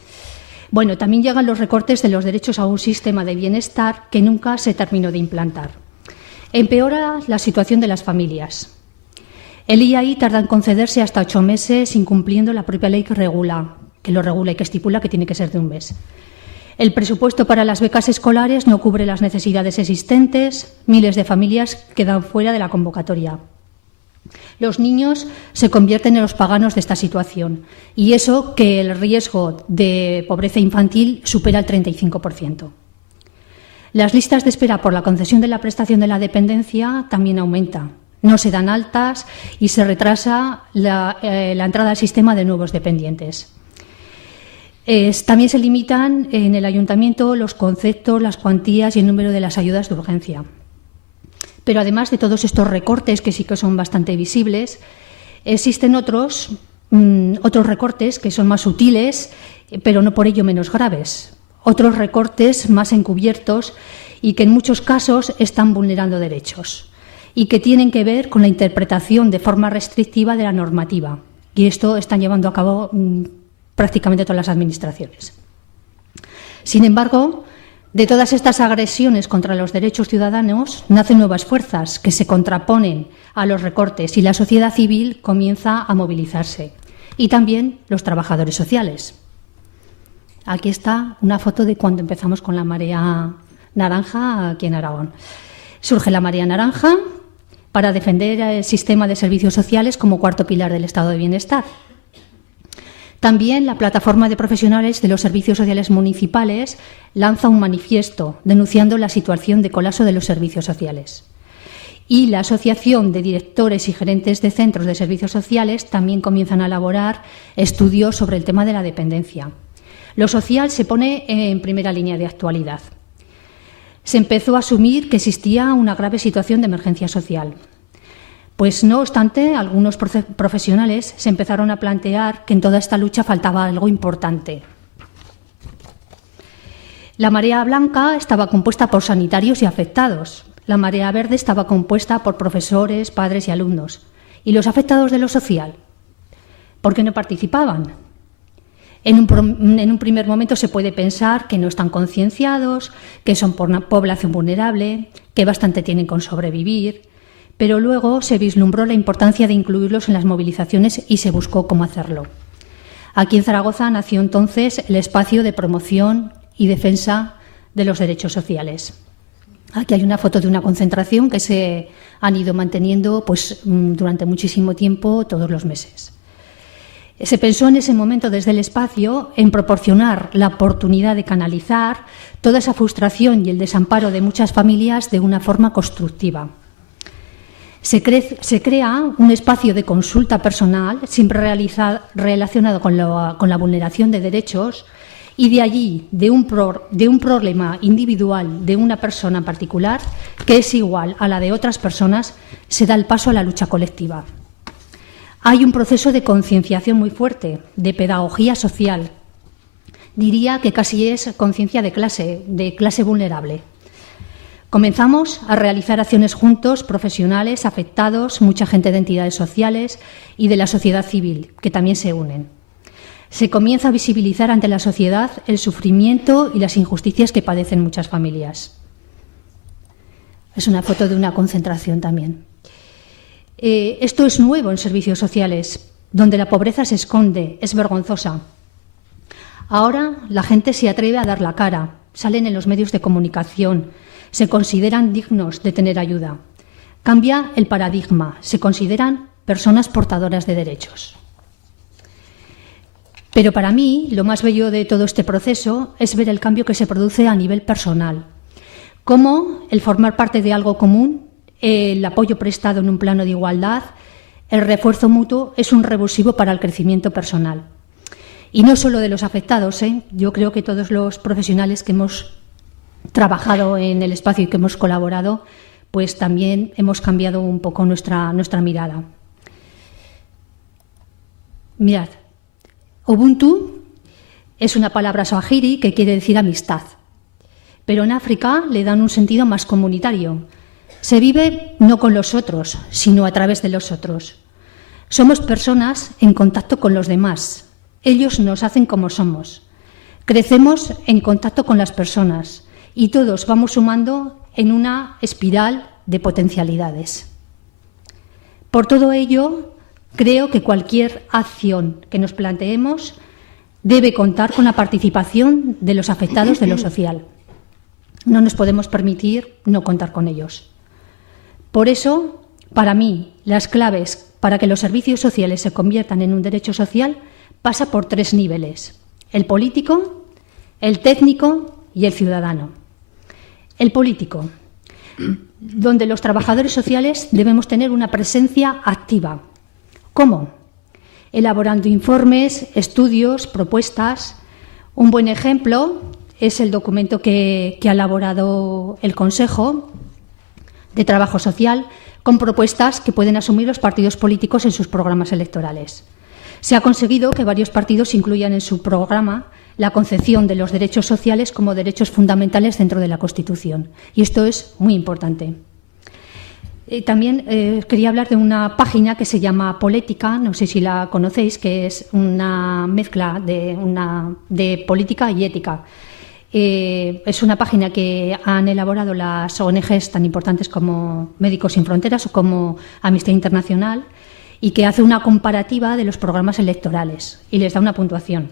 Bueno, también llegan los recortes de los derechos a un sistema de bienestar que nunca se terminó de implantar. Empeora la situación de las familias. El IAI tarda en concederse hasta 8 meses, incumpliendo la propia ley que lo regula y que estipula que tiene que ser de 1 mes. El presupuesto para las becas escolares no cubre las necesidades existentes, miles de familias quedan fuera de la convocatoria. Los niños se convierten en los paganos de esta situación, y eso que el riesgo de pobreza infantil supera el 35%. Las listas de espera por la concesión de la prestación de la dependencia también aumentan. No se dan altas y se retrasa la entrada al sistema de nuevos dependientes. También se limitan en el ayuntamiento los conceptos, las cuantías y el número de las ayudas de urgencia. Pero además de todos estos recortes, que sí que son bastante visibles, existen otros recortes que son más sutiles, pero no por ello menos graves. Otros recortes más encubiertos y que en muchos casos están vulnerando derechos y que tienen que ver con la interpretación de forma restrictiva de la normativa. Y esto están llevando a cabo prácticamente todas las administraciones. Sin embargo, de todas estas agresiones contra los derechos ciudadanos nacen nuevas fuerzas que se contraponen a los recortes y la sociedad civil comienza a movilizarse. Y también los trabajadores sociales. Aquí está una foto de cuando empezamos con la marea naranja aquí en Aragón. Surge la marea naranja para defender el sistema de servicios sociales como cuarto pilar del estado de bienestar. También la plataforma de profesionales de los servicios sociales municipales lanza un manifiesto denunciando la situación de colapso de los servicios sociales. Y la Asociación de Directores y Gerentes de Centros de Servicios Sociales también comienzan a elaborar estudios sobre el tema de la dependencia. Lo social se pone en primera línea de actualidad. Se empezó a asumir que existía una grave situación de emergencia social. Pues no obstante, algunos profesionales se empezaron a plantear que en toda esta lucha faltaba algo importante. La marea blanca estaba compuesta por sanitarios y afectados. La marea verde estaba compuesta por profesores, padres y alumnos. ¿Y los afectados de lo social? ¿Por qué no participaban? En un primer momento se puede pensar que no están concienciados, que son población vulnerable, que bastante tienen con sobrevivir, pero luego se vislumbró la importancia de incluirlos en las movilizaciones y se buscó cómo hacerlo. Aquí en Zaragoza nació entonces el espacio de promoción y defensa de los derechos sociales. Aquí hay una foto de una concentración que se han ido manteniendo durante muchísimo tiempo, todos los meses. Se pensó en ese momento desde el espacio en proporcionar la oportunidad de canalizar toda esa frustración y el desamparo de muchas familias de una forma constructiva. Se crea un espacio de consulta personal siempre relacionado con la vulneración de derechos Y de allí, de un problema individual de una persona en particular, que es igual a la de otras personas, se da el paso a la lucha colectiva. Hay un proceso de concienciación muy fuerte, de pedagogía social. Diría que casi es conciencia de clase vulnerable. Comenzamos a realizar acciones juntos, profesionales, afectados, mucha gente de entidades sociales y de la sociedad civil, que también se unen. Se comienza a visibilizar ante la sociedad el sufrimiento y las injusticias que padecen muchas familias. Es una foto de una concentración también. Esto es nuevo en servicios sociales, donde la pobreza se esconde, es vergonzosa. Ahora la gente se atreve a dar la cara, salen en los medios de comunicación, se consideran dignos de tener ayuda. Cambia el paradigma, se consideran personas portadoras de derechos. Pero para mí, lo más bello de todo este proceso es ver el cambio que se produce a nivel personal. Cómo el formar parte de algo común, el apoyo prestado en un plano de igualdad, el refuerzo mutuo es un revulsivo para el crecimiento personal. Y no solo de los afectados, yo creo que todos los profesionales que hemos trabajado en el espacio y que hemos colaborado, pues también hemos cambiado un poco nuestra mirada. Mirad, Ubuntu es una palabra swahili que quiere decir amistad, pero en África le dan un sentido más comunitario. Se vive no con los otros, sino a través de los otros. Somos personas en contacto con los demás. Ellos nos hacen como somos. Crecemos en contacto con las personas y todos vamos sumando en una espiral de potencialidades. Por todo ello, creo que cualquier acción que nos planteemos debe contar con la participación de los afectados de lo social. No nos podemos permitir no contar con ellos. Por eso, para mí, las claves para que los servicios sociales se conviertan en un derecho social pasa por 3 niveles: el político, el técnico y el ciudadano. El político, donde los trabajadores sociales debemos tener una presencia activa. ¿Cómo? Elaborando informes, estudios, propuestas. Un buen ejemplo es el documento que ha elaborado el Consejo de Trabajo Social, con propuestas que pueden asumir los partidos políticos en sus programas electorales. Se ha conseguido que varios partidos incluyan en su programa la concepción de los derechos sociales como derechos fundamentales dentro de la Constitución. Y esto es muy importante. También quería hablar de una página que se llama Polética, no sé si la conocéis, que es una mezcla de política y ética. Es una página que han elaborado las ONGs tan importantes como Médicos Sin Fronteras o como Amnistía Internacional, y que hace una comparativa de los programas electorales y les da una puntuación.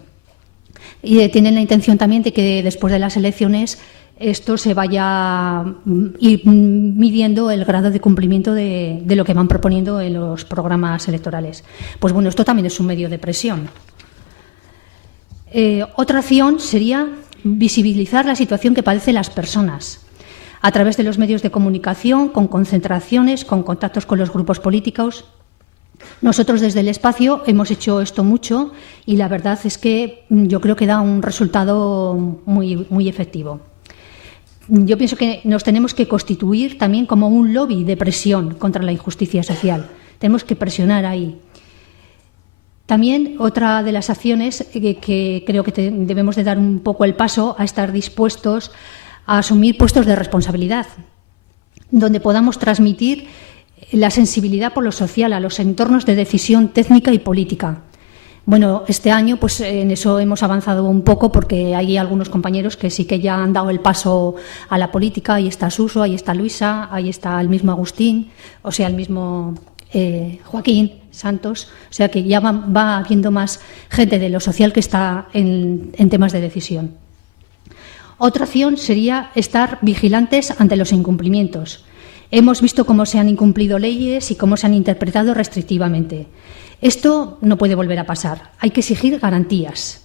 Y tienen la intención también de que después de las elecciones esto se vaya midiendo el grado de cumplimiento de lo que van proponiendo en los programas electorales. Pues bueno, esto también es un medio de presión. Otra acción sería visibilizar la situación que padecen las personas a través de los medios de comunicación, con concentraciones, con contactos con los grupos políticos. Nosotros desde el espacio hemos hecho esto mucho y la verdad es que yo creo que da un resultado muy, muy efectivo. Yo pienso que nos tenemos que constituir también como un lobby de presión contra la injusticia social. Tenemos que presionar ahí. También otra de las acciones que creo que debemos de dar un poco el paso a estar dispuestos a asumir puestos de responsabilidad, donde podamos transmitir la sensibilidad por lo social a los entornos de decisión técnica y política. Bueno, este año pues en eso hemos avanzado un poco porque hay algunos compañeros que sí que ya han dado el paso a la política. Ahí está Suso, ahí está Luisa, ahí está el mismo Agustín, o sea, el mismo Joaquín Santos. O sea que ya va habiendo más gente de lo social que está en temas de decisión. Otra acción sería estar vigilantes ante los incumplimientos. Hemos visto cómo se han incumplido leyes y cómo se han interpretado restrictivamente. Esto no puede volver a pasar. Hay que exigir garantías.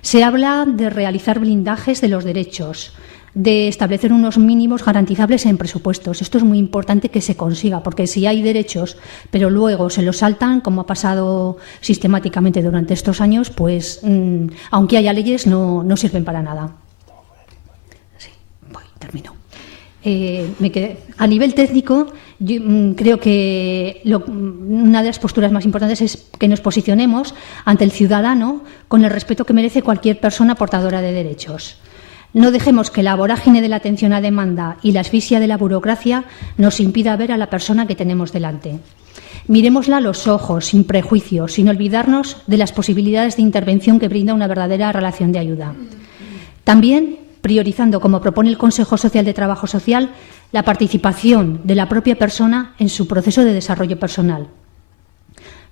Se habla de realizar blindajes de los derechos, de establecer unos mínimos garantizables en presupuestos. Esto es muy importante que se consiga, porque si hay derechos, pero luego se los saltan, como ha pasado sistemáticamente durante estos años, pues aunque haya leyes, no sirven para nada. Sí, termino. A nivel técnico, yo creo que una de las posturas más importantes es que nos posicionemos ante el ciudadano con el respeto que merece cualquier persona portadora de derechos. No dejemos que la vorágine de la atención a demanda y la asfixia de la burocracia nos impida ver a la persona que tenemos delante. Mirémosla a los ojos, sin prejuicios, sin olvidarnos de las posibilidades de intervención que brinda una verdadera relación de ayuda. También priorizando, como propone el Consejo Social de Trabajo Social, la participación de la propia persona en su proceso de desarrollo personal.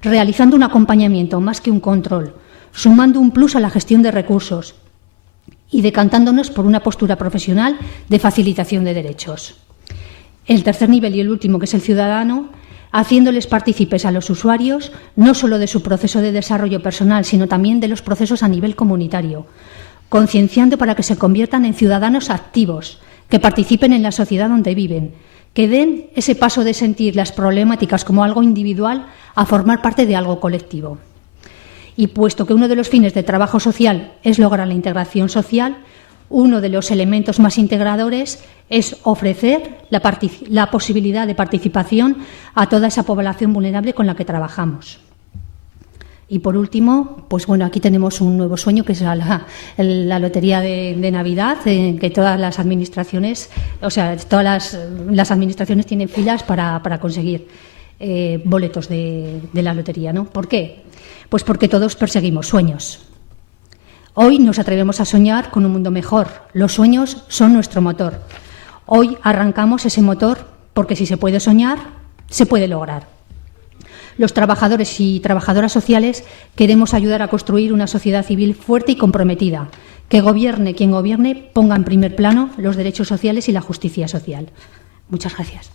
Realizando un acompañamiento más que un control, sumando un plus a la gestión de recursos y decantándonos por una postura profesional de facilitación de derechos. El tercer nivel y el último, que es el ciudadano, haciéndoles partícipes a los usuarios no solo de su proceso de desarrollo personal, sino también de los procesos a nivel comunitario, concienciando para que se conviertan en ciudadanos activos, que participen en la sociedad donde viven, que den ese paso de sentir las problemáticas como algo individual a formar parte de algo colectivo. Y puesto que uno de los fines del trabajo social es lograr la integración social, uno de los elementos más integradores es ofrecer la posibilidad de participación a toda esa población vulnerable con la que trabajamos. Y por último, pues bueno, aquí tenemos un nuevo sueño, que es la lotería de Navidad, que todas las administraciones, todas las administraciones tienen filas para conseguir boletos de la lotería, ¿no? ¿Por qué? Pues porque todos perseguimos sueños. Hoy nos atrevemos a soñar con un mundo mejor. Los sueños son nuestro motor. Hoy arrancamos ese motor porque si se puede soñar, se puede lograr. Los trabajadores y trabajadoras sociales queremos ayudar a construir una sociedad civil fuerte y comprometida, que gobierne quien gobierne, ponga en primer plano los derechos sociales y la justicia social. Muchas gracias.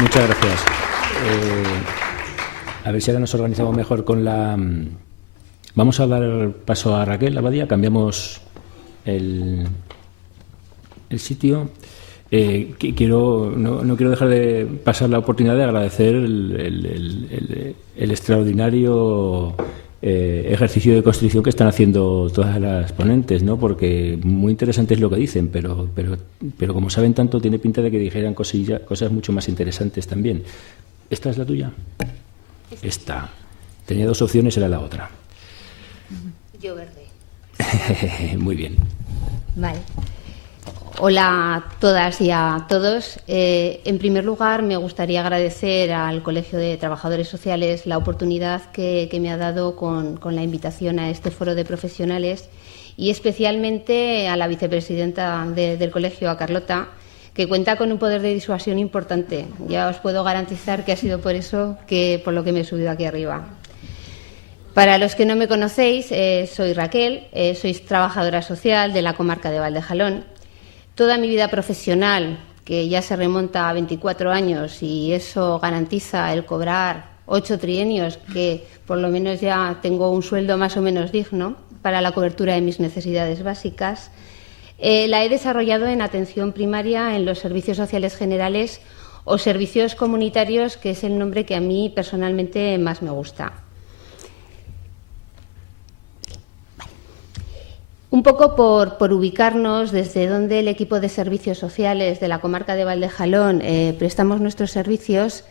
Muchas gracias. A ver si ahora nos organizamos mejor con la... Vamos a dar paso a Raquel Abadía, cambiamos el sitio. No quiero dejar de pasar la oportunidad de agradecer el extraordinario ejercicio de construcción que están haciendo todas las ponentes, ¿no? Porque muy interesante es lo que dicen, pero como saben tanto, tiene pinta de que dijeran cosas mucho más interesantes también. ¿Esta es la tuya? Esta. Tenía dos opciones, era la otra. Yo verde. Muy bien. Vale. Hola a todas y a todos. En primer lugar, me gustaría agradecer al Colegio de Trabajadores Sociales la oportunidad que me ha dado con la invitación a este foro de profesionales y especialmente a la vicepresidenta del colegio, a Carlota, que cuenta con un poder de disuasión importante. Ya os puedo garantizar que ha sido por eso por lo que me he subido aquí arriba. Para los que no me conocéis, soy Raquel, soy trabajadora social de la comarca de Valdejalón. Toda mi vida profesional, que ya se remonta a 24 años y eso garantiza el cobrar 8 trienios, que por lo menos ya tengo un sueldo más o menos digno para la cobertura de mis necesidades básicas, la he desarrollado en atención primaria en los servicios sociales generales o servicios comunitarios, que es el nombre que a mí personalmente más me gusta. Un poco por ubicarnos desde donde el equipo de servicios sociales de la comarca de Valdejalón prestamos nuestros servicios,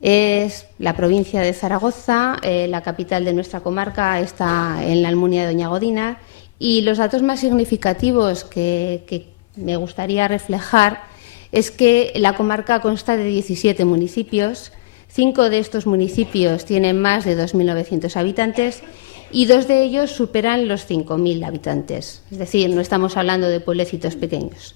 es la provincia de Zaragoza, la capital de nuestra comarca está en la Almunia de Doña Godina, y los datos más significativos que me gustaría reflejar es que la comarca consta de 17 municipios, 5 de estos municipios tienen más de 2.900 habitantes y 2 de ellos superan los 5.000 habitantes. Es decir, no estamos hablando de pueblecitos pequeños.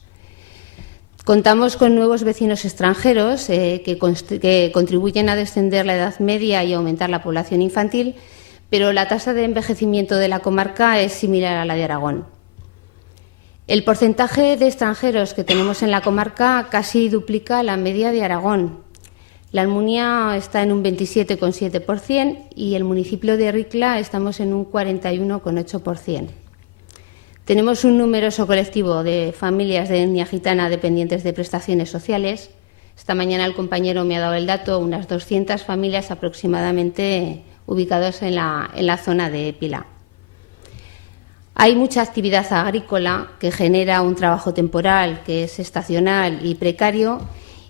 Contamos con nuevos vecinos extranjeros que contribuyen a descender la edad media y aumentar la población infantil, pero la tasa de envejecimiento de la comarca es similar a la de Aragón. El porcentaje de extranjeros que tenemos en la comarca casi duplica la media de Aragón. La Almunia está en un 27,7% y el municipio de Ricla estamos en un 41,8%. Tenemos un numeroso colectivo de familias de etnia gitana dependientes de prestaciones sociales. Esta mañana el compañero me ha dado el dato, unas 200 familias aproximadamente ubicadas en la zona de Pila. Hay mucha actividad agrícola que genera un trabajo temporal, que es estacional y precario,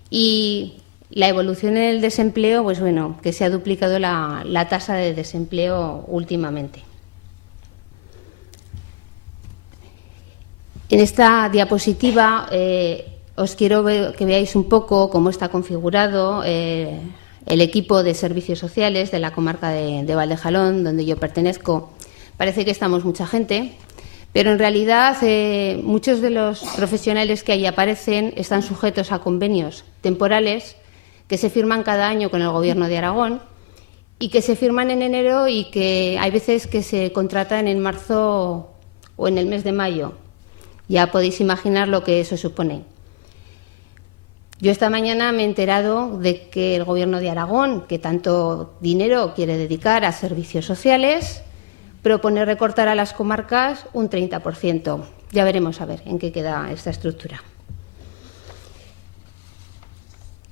y la evolución en el desempleo, pues bueno, que se ha duplicado la tasa de desempleo últimamente. En esta diapositiva os quiero que veáis un poco cómo está configurado el equipo de servicios sociales de la comarca de Valdejalón, donde yo pertenezco. Parece que estamos mucha gente, pero en realidad muchos de los profesionales que ahí aparecen están sujetos a convenios temporales que se firman cada año con el Gobierno de Aragón y que se firman en enero y que hay veces que se contratan en marzo o en el mes de mayo. Ya podéis imaginar lo que eso supone. Yo esta mañana me he enterado de que el Gobierno de Aragón, que tanto dinero quiere dedicar a servicios sociales, propone recortar a las comarcas un 30%. Ya veremos a ver en qué queda esta estructura.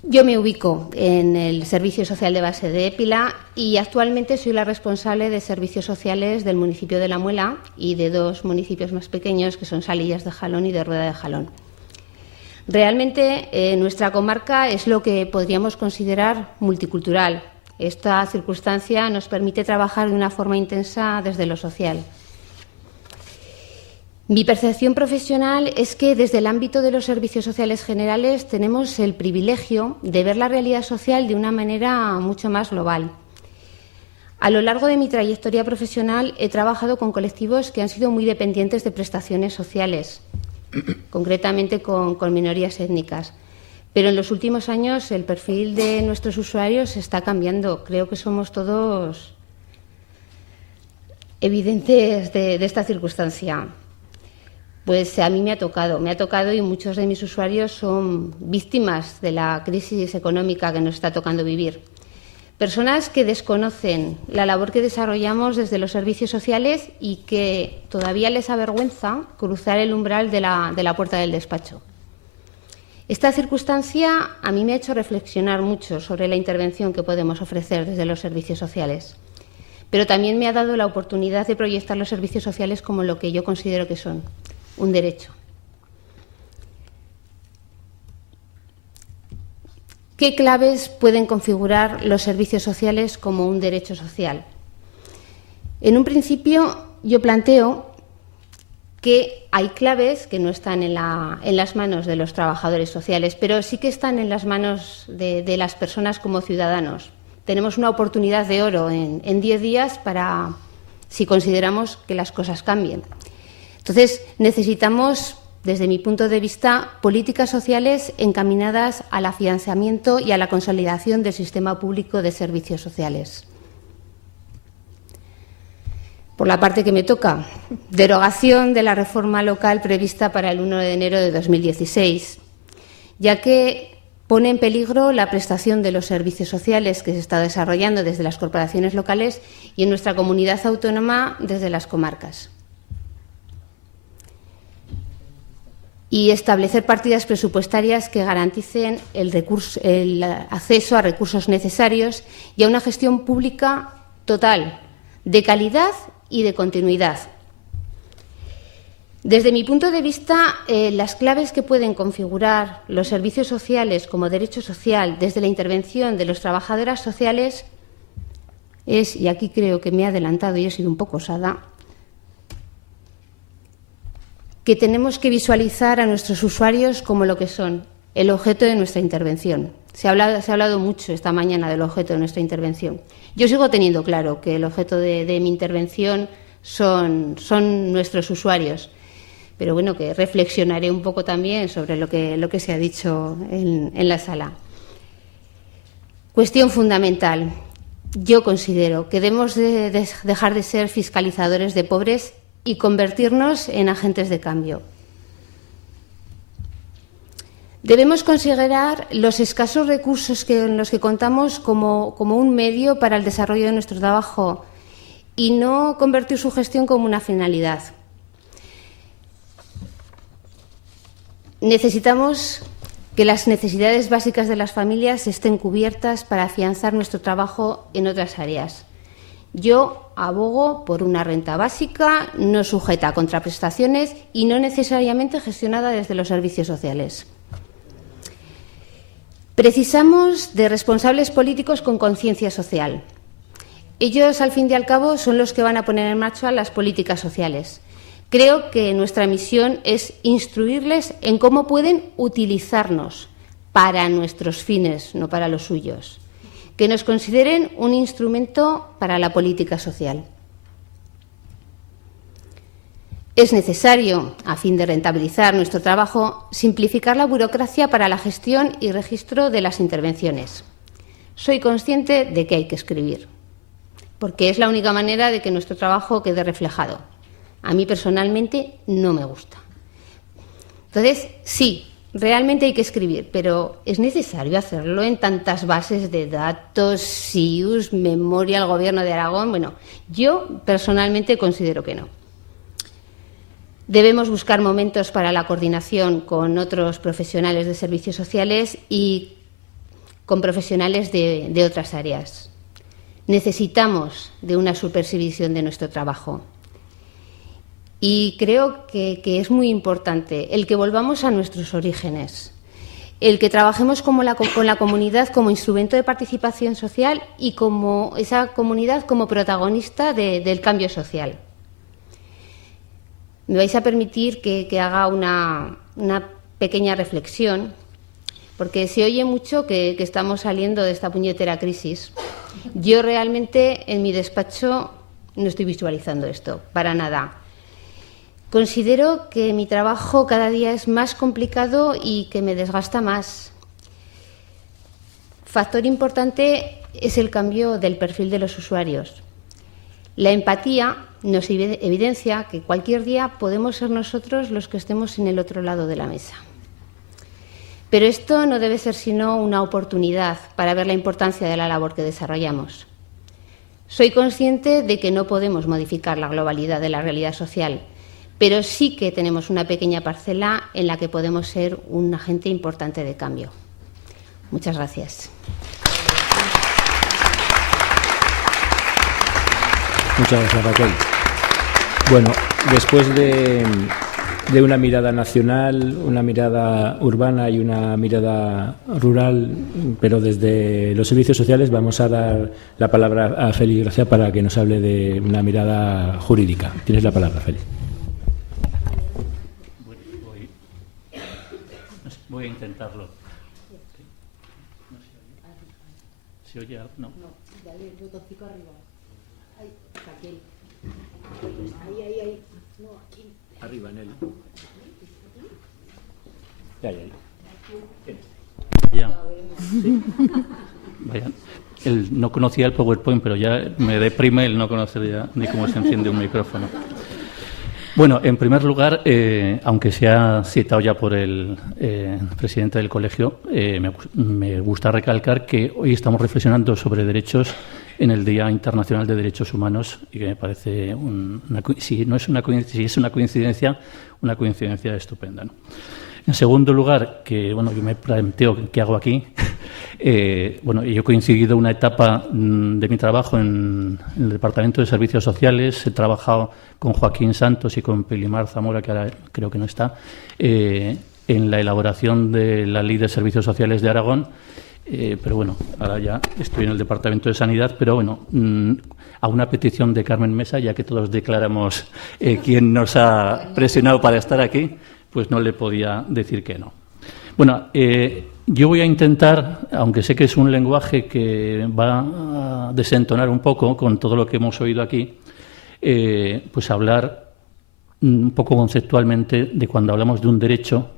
Yo me ubico en el Servicio Social de Base de Épila y actualmente soy la responsable de servicios sociales del municipio de La Muela y de dos municipios más pequeños que son Salillas de Jalón y de Rueda de Jalón. Realmente nuestra comarca es lo que podríamos considerar multicultural. Esta circunstancia nos permite trabajar de una forma intensa desde lo social. Mi percepción profesional es que desde el ámbito de los servicios sociales generales tenemos el privilegio de ver la realidad social de una manera mucho más global. A lo largo de mi trayectoria profesional he trabajado con colectivos que han sido muy dependientes de prestaciones sociales, concretamente con minorías étnicas. Pero en los últimos años el perfil de nuestros usuarios está cambiando. Creo que somos todos evidentes de esta circunstancia. Pues a mí me ha tocado y muchos de mis usuarios son víctimas de la crisis económica que nos está tocando vivir. Personas que desconocen la labor que desarrollamos desde los servicios sociales y que todavía les avergüenza cruzar el umbral de la puerta del despacho. Esta circunstancia a mí me ha hecho reflexionar mucho sobre la intervención que podemos ofrecer desde los servicios sociales, pero también me ha dado la oportunidad de proyectar los servicios sociales como lo que yo considero que son, un derecho. ¿Qué claves pueden configurar los servicios sociales como un derecho social? En un principio, yo planteo que hay claves que no están en las manos de los trabajadores sociales, pero sí que están en las manos de las personas como ciudadanos. Tenemos una oportunidad de oro en 10 días para, si consideramos que las cosas cambien. Entonces, necesitamos, desde mi punto de vista, políticas sociales encaminadas al afianzamiento y a la consolidación del sistema público de servicios sociales. Por la parte que me toca, derogación de la reforma local prevista para el 1 de enero de 2016, ya que pone en peligro la prestación de los servicios sociales que se está desarrollando desde las corporaciones locales y en nuestra comunidad autónoma desde las comarcas. Y establecer partidas presupuestarias que garanticen el acceso a recursos necesarios y a una gestión pública total, de calidad y de continuidad. Desde mi punto de vista, las claves que pueden configurar los servicios sociales como derecho social desde la intervención de los trabajadoras sociales es, y aquí creo que me he adelantado y he sido un poco osada, que tenemos que visualizar a nuestros usuarios como lo que son, el objeto de nuestra intervención. Se ha hablado mucho esta mañana del objeto de nuestra intervención. Yo sigo teniendo claro que el objeto de mi intervención son nuestros usuarios, pero bueno, que reflexionaré un poco también sobre lo que se ha dicho en la sala. Cuestión fundamental. Yo considero que debemos de dejar de ser fiscalizadores de pobres y convertirnos en agentes de cambio. Debemos considerar los escasos recursos en los que contamos como un medio para el desarrollo de nuestro trabajo y no convertir su gestión como una finalidad. Necesitamos que las necesidades básicas de las familias estén cubiertas para afianzar nuestro trabajo en otras áreas. Yo abogo por una renta básica no sujeta a contraprestaciones y no necesariamente gestionada desde los servicios sociales. Precisamos de responsables políticos con conciencia social. Ellos, al fin y al cabo, son los que van a poner en marcha las políticas sociales. Creo que nuestra misión es instruirles en cómo pueden utilizarnos para nuestros fines, no para los suyos. Que nos consideren un instrumento para la política social. Es necesario, a fin de rentabilizar nuestro trabajo, simplificar la burocracia para la gestión y registro de las intervenciones. Soy consciente de que hay que escribir, porque es la única manera de que nuestro trabajo quede reflejado. A mí personalmente no me gusta. Entonces, sí, realmente hay que escribir, pero ¿es necesario hacerlo en tantas bases de datos, SIUS, memoria al Gobierno de Aragón? Bueno, yo personalmente considero que no. Debemos buscar momentos para la coordinación con otros profesionales de servicios sociales y con profesionales de otras áreas. Necesitamos de una supervisión de nuestro trabajo. Y creo que es muy importante el que volvamos a nuestros orígenes, el que trabajemos con la comunidad como instrumento de participación social y como esa comunidad como protagonista del cambio social. Me vais a permitir que haga una pequeña reflexión, porque se oye mucho que estamos saliendo de esta puñetera crisis. Yo realmente en mi despacho no estoy visualizando esto, para nada. Considero que mi trabajo cada día es más complicado y que me desgasta más. Factor importante es el cambio del perfil de los usuarios. La empatía nos evidencia que cualquier día podemos ser nosotros los que estemos en el otro lado de la mesa. Pero esto no debe ser sino una oportunidad para ver la importancia de la labor que desarrollamos. Soy consciente de que no podemos modificar la globalidad de la realidad social, pero sí que tenemos una pequeña parcela en la que podemos ser un agente importante de cambio. Muchas gracias. Muchas gracias, Raquel. Bueno, después de una mirada nacional, una mirada urbana y una mirada rural, pero desde los servicios sociales, vamos a dar la palabra a Félix Gracia para que nos hable de una mirada jurídica. Tienes la palabra, Félix. Voy a intentarlo. ¿Se oye? No. Dale el botoncito arriba. Ahí, Raquel. Ahí. No, aquí. Arriba, en él. Ahí. Ya. Sí. Vaya. No conocía el PowerPoint, pero ya me deprime el no conocer ya ni cómo se enciende un micrófono. Bueno, en primer lugar, aunque se ha citado ya por el presidente del colegio, me gusta recalcar que hoy estamos reflexionando sobre derechos en el Día Internacional de Derechos Humanos y que me parece, si es una coincidencia estupenda, ¿no? En segundo lugar, yo me planteo qué hago aquí. Yo he coincidido una etapa de mi trabajo en el Departamento de Servicios Sociales. He trabajado con Joaquín Santos y con Pilimar Zamora, que ahora creo que no está, en la elaboración de la Ley de Servicios Sociales de Aragón. Ahora ya estoy en el Departamento de Sanidad, pero a una petición de Carmen Mesa, ya que todos declaramos quién nos ha presionado para estar aquí, pues no le podía decir que no. Bueno, yo voy a intentar, aunque sé que es un lenguaje que va a desentonar un poco con todo lo que hemos oído aquí, pues hablar un poco conceptualmente de cuando hablamos de un derecho,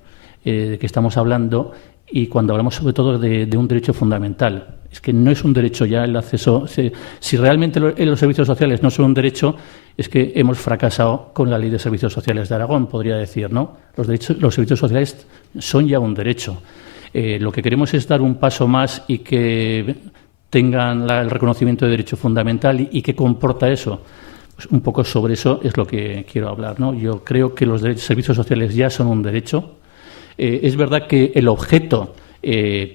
de que estamos hablando y cuando hablamos sobre todo de un derecho fundamental. Es que no es un derecho ya el acceso. Si realmente los servicios sociales no son un derecho, es que hemos fracasado con la Ley de Servicios Sociales de Aragón, podría decir, ¿no? Los servicios sociales son ya un derecho. Lo que queremos es dar un paso más y que tengan el reconocimiento de derecho fundamental y qué comporta eso. Pues un poco sobre eso es lo que quiero hablar, ¿no? Yo creo que los servicios sociales ya son un derecho. Es verdad que el objeto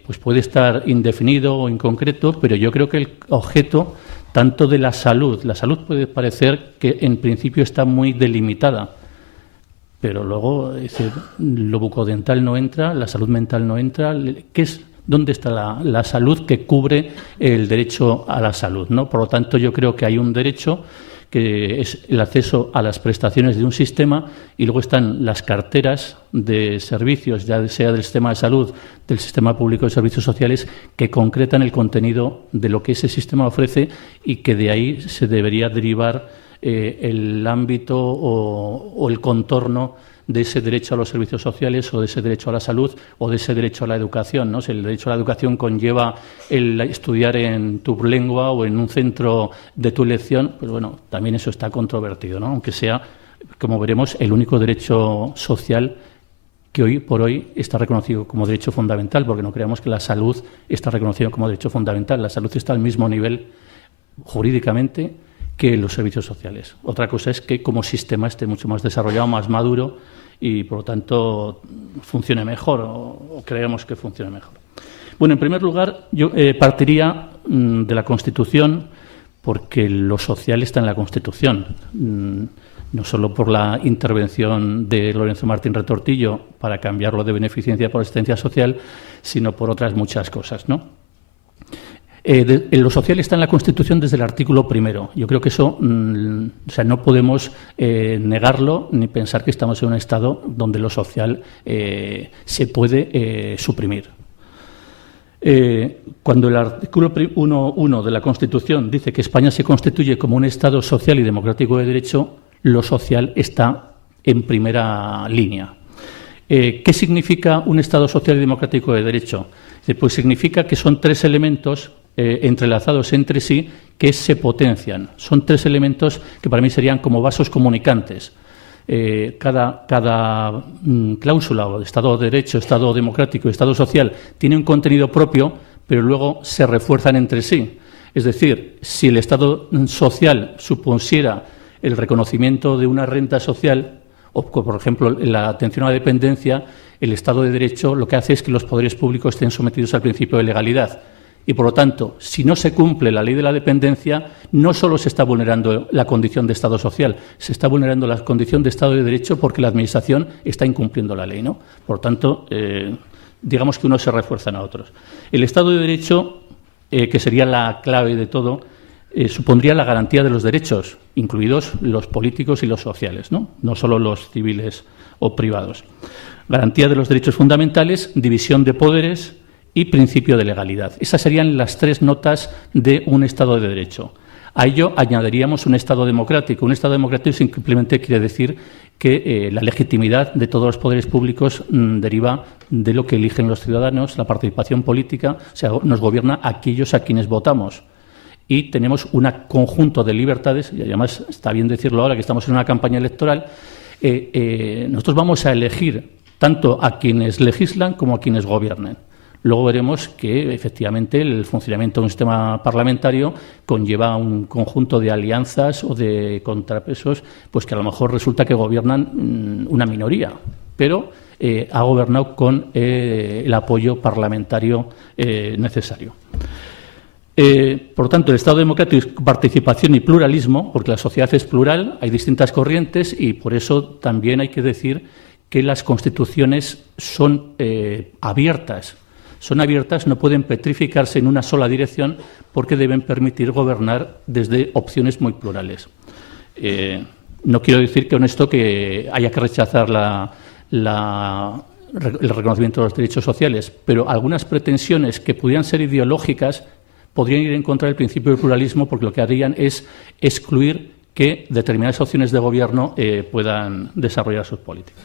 pues puede estar indefinido o inconcreto, pero yo creo que el objeto tanto de la salud puede parecer que en principio está muy delimitada, pero luego lo bucodental no entra, la salud mental no entra. ¿Dónde está la salud que cubre el derecho a la salud, ¿no? Por lo tanto, yo creo que hay un derecho que es el acceso a las prestaciones de un sistema, y luego están las carteras de servicios, ya sea del sistema de salud, del sistema público de servicios sociales, que concretan el contenido de lo que ese sistema ofrece, y que de ahí se debería derivar el ámbito o el contorno de ese derecho a los servicios sociales, o de ese derecho a la salud, o de ese derecho a la educación, ¿no? Si el derecho a la educación conlleva el estudiar en tu lengua o en un centro de tu elección, pues bueno, también eso está controvertido, ¿no? Aunque sea, como veremos, el único derecho social que hoy por hoy está reconocido como derecho fundamental, porque no creamos que la salud está reconocida como derecho fundamental. La salud está al mismo nivel jurídicamente que los servicios sociales. Otra cosa es que como sistema esté mucho más desarrollado, más maduro, y por lo tanto funcione mejor, o creemos que funcione mejor. Bueno, en primer lugar, yo partiría de la Constitución, porque lo social está en la Constitución, no solo por la intervención de Lorenzo Martín Retortillo para cambiarlo de beneficencia por asistencia social, sino por otras muchas cosas, ¿no? Lo social está en la Constitución desde el artículo 1. Yo creo que eso, no podemos negarlo ni pensar que estamos en un Estado donde lo social se puede suprimir. Cuando el artículo 1.1 de la Constitución dice que España se constituye como un Estado social y democrático de derecho, lo social está en primera línea. ¿Qué significa un Estado social y democrático de derecho? Pues significa que son tres elementos entrelazados entre sí que se potencian. Son tres elementos que para mí serían como vasos comunicantes. Cada cláusula, o Estado de Derecho, Estado democrático y Estado social, tiene un contenido propio, pero luego se refuerzan entre sí. Es decir, si el Estado social supusiera el reconocimiento de una renta social, o por ejemplo la atención a la dependencia, el Estado de Derecho lo que hace es que los poderes públicos estén sometidos al principio de legalidad. Y, por lo tanto, si no se cumple la ley de la dependencia, no solo se está vulnerando la condición de Estado social, se está vulnerando la condición de Estado de Derecho porque la Administración está incumpliendo la ley, ¿no? Por tanto, digamos que unos se refuerzan a otros. El Estado de Derecho, que sería la clave de todo, supondría la garantía de los derechos, incluidos los políticos y los sociales, ¿no? No solo los civiles o privados. Garantía de los derechos fundamentales, división de poderes y principio de legalidad. Esas serían las tres notas de un Estado de Derecho. A ello añadiríamos un Estado democrático. Un Estado democrático simplemente quiere decir que la legitimidad de todos los poderes públicos deriva de lo que eligen los ciudadanos, la participación política, o sea, nos gobierna aquellos a quienes votamos. Y tenemos un conjunto de libertades, y además está bien decirlo ahora que estamos en una campaña electoral, nosotros vamos a elegir tanto a quienes legislan como a quienes gobiernen. Luego veremos que, efectivamente, el funcionamiento de un sistema parlamentario conlleva un conjunto de alianzas o de contrapesos, pues que a lo mejor resulta que gobiernan una minoría, pero ha gobernado con el apoyo parlamentario necesario. Por lo tanto, el Estado democrático es participación y pluralismo, porque la sociedad es plural, hay distintas corrientes, y por eso también hay que decir que las constituciones son abiertas. Son abiertas, no pueden petrificarse en una sola dirección porque deben permitir gobernar desde opciones muy plurales. No quiero decir con esto que haya que rechazar el reconocimiento de los derechos sociales, pero algunas pretensiones que pudieran ser ideológicas podrían ir en contra del principio del pluralismo, porque lo que harían es excluir que determinadas opciones de gobierno puedan desarrollar sus políticas.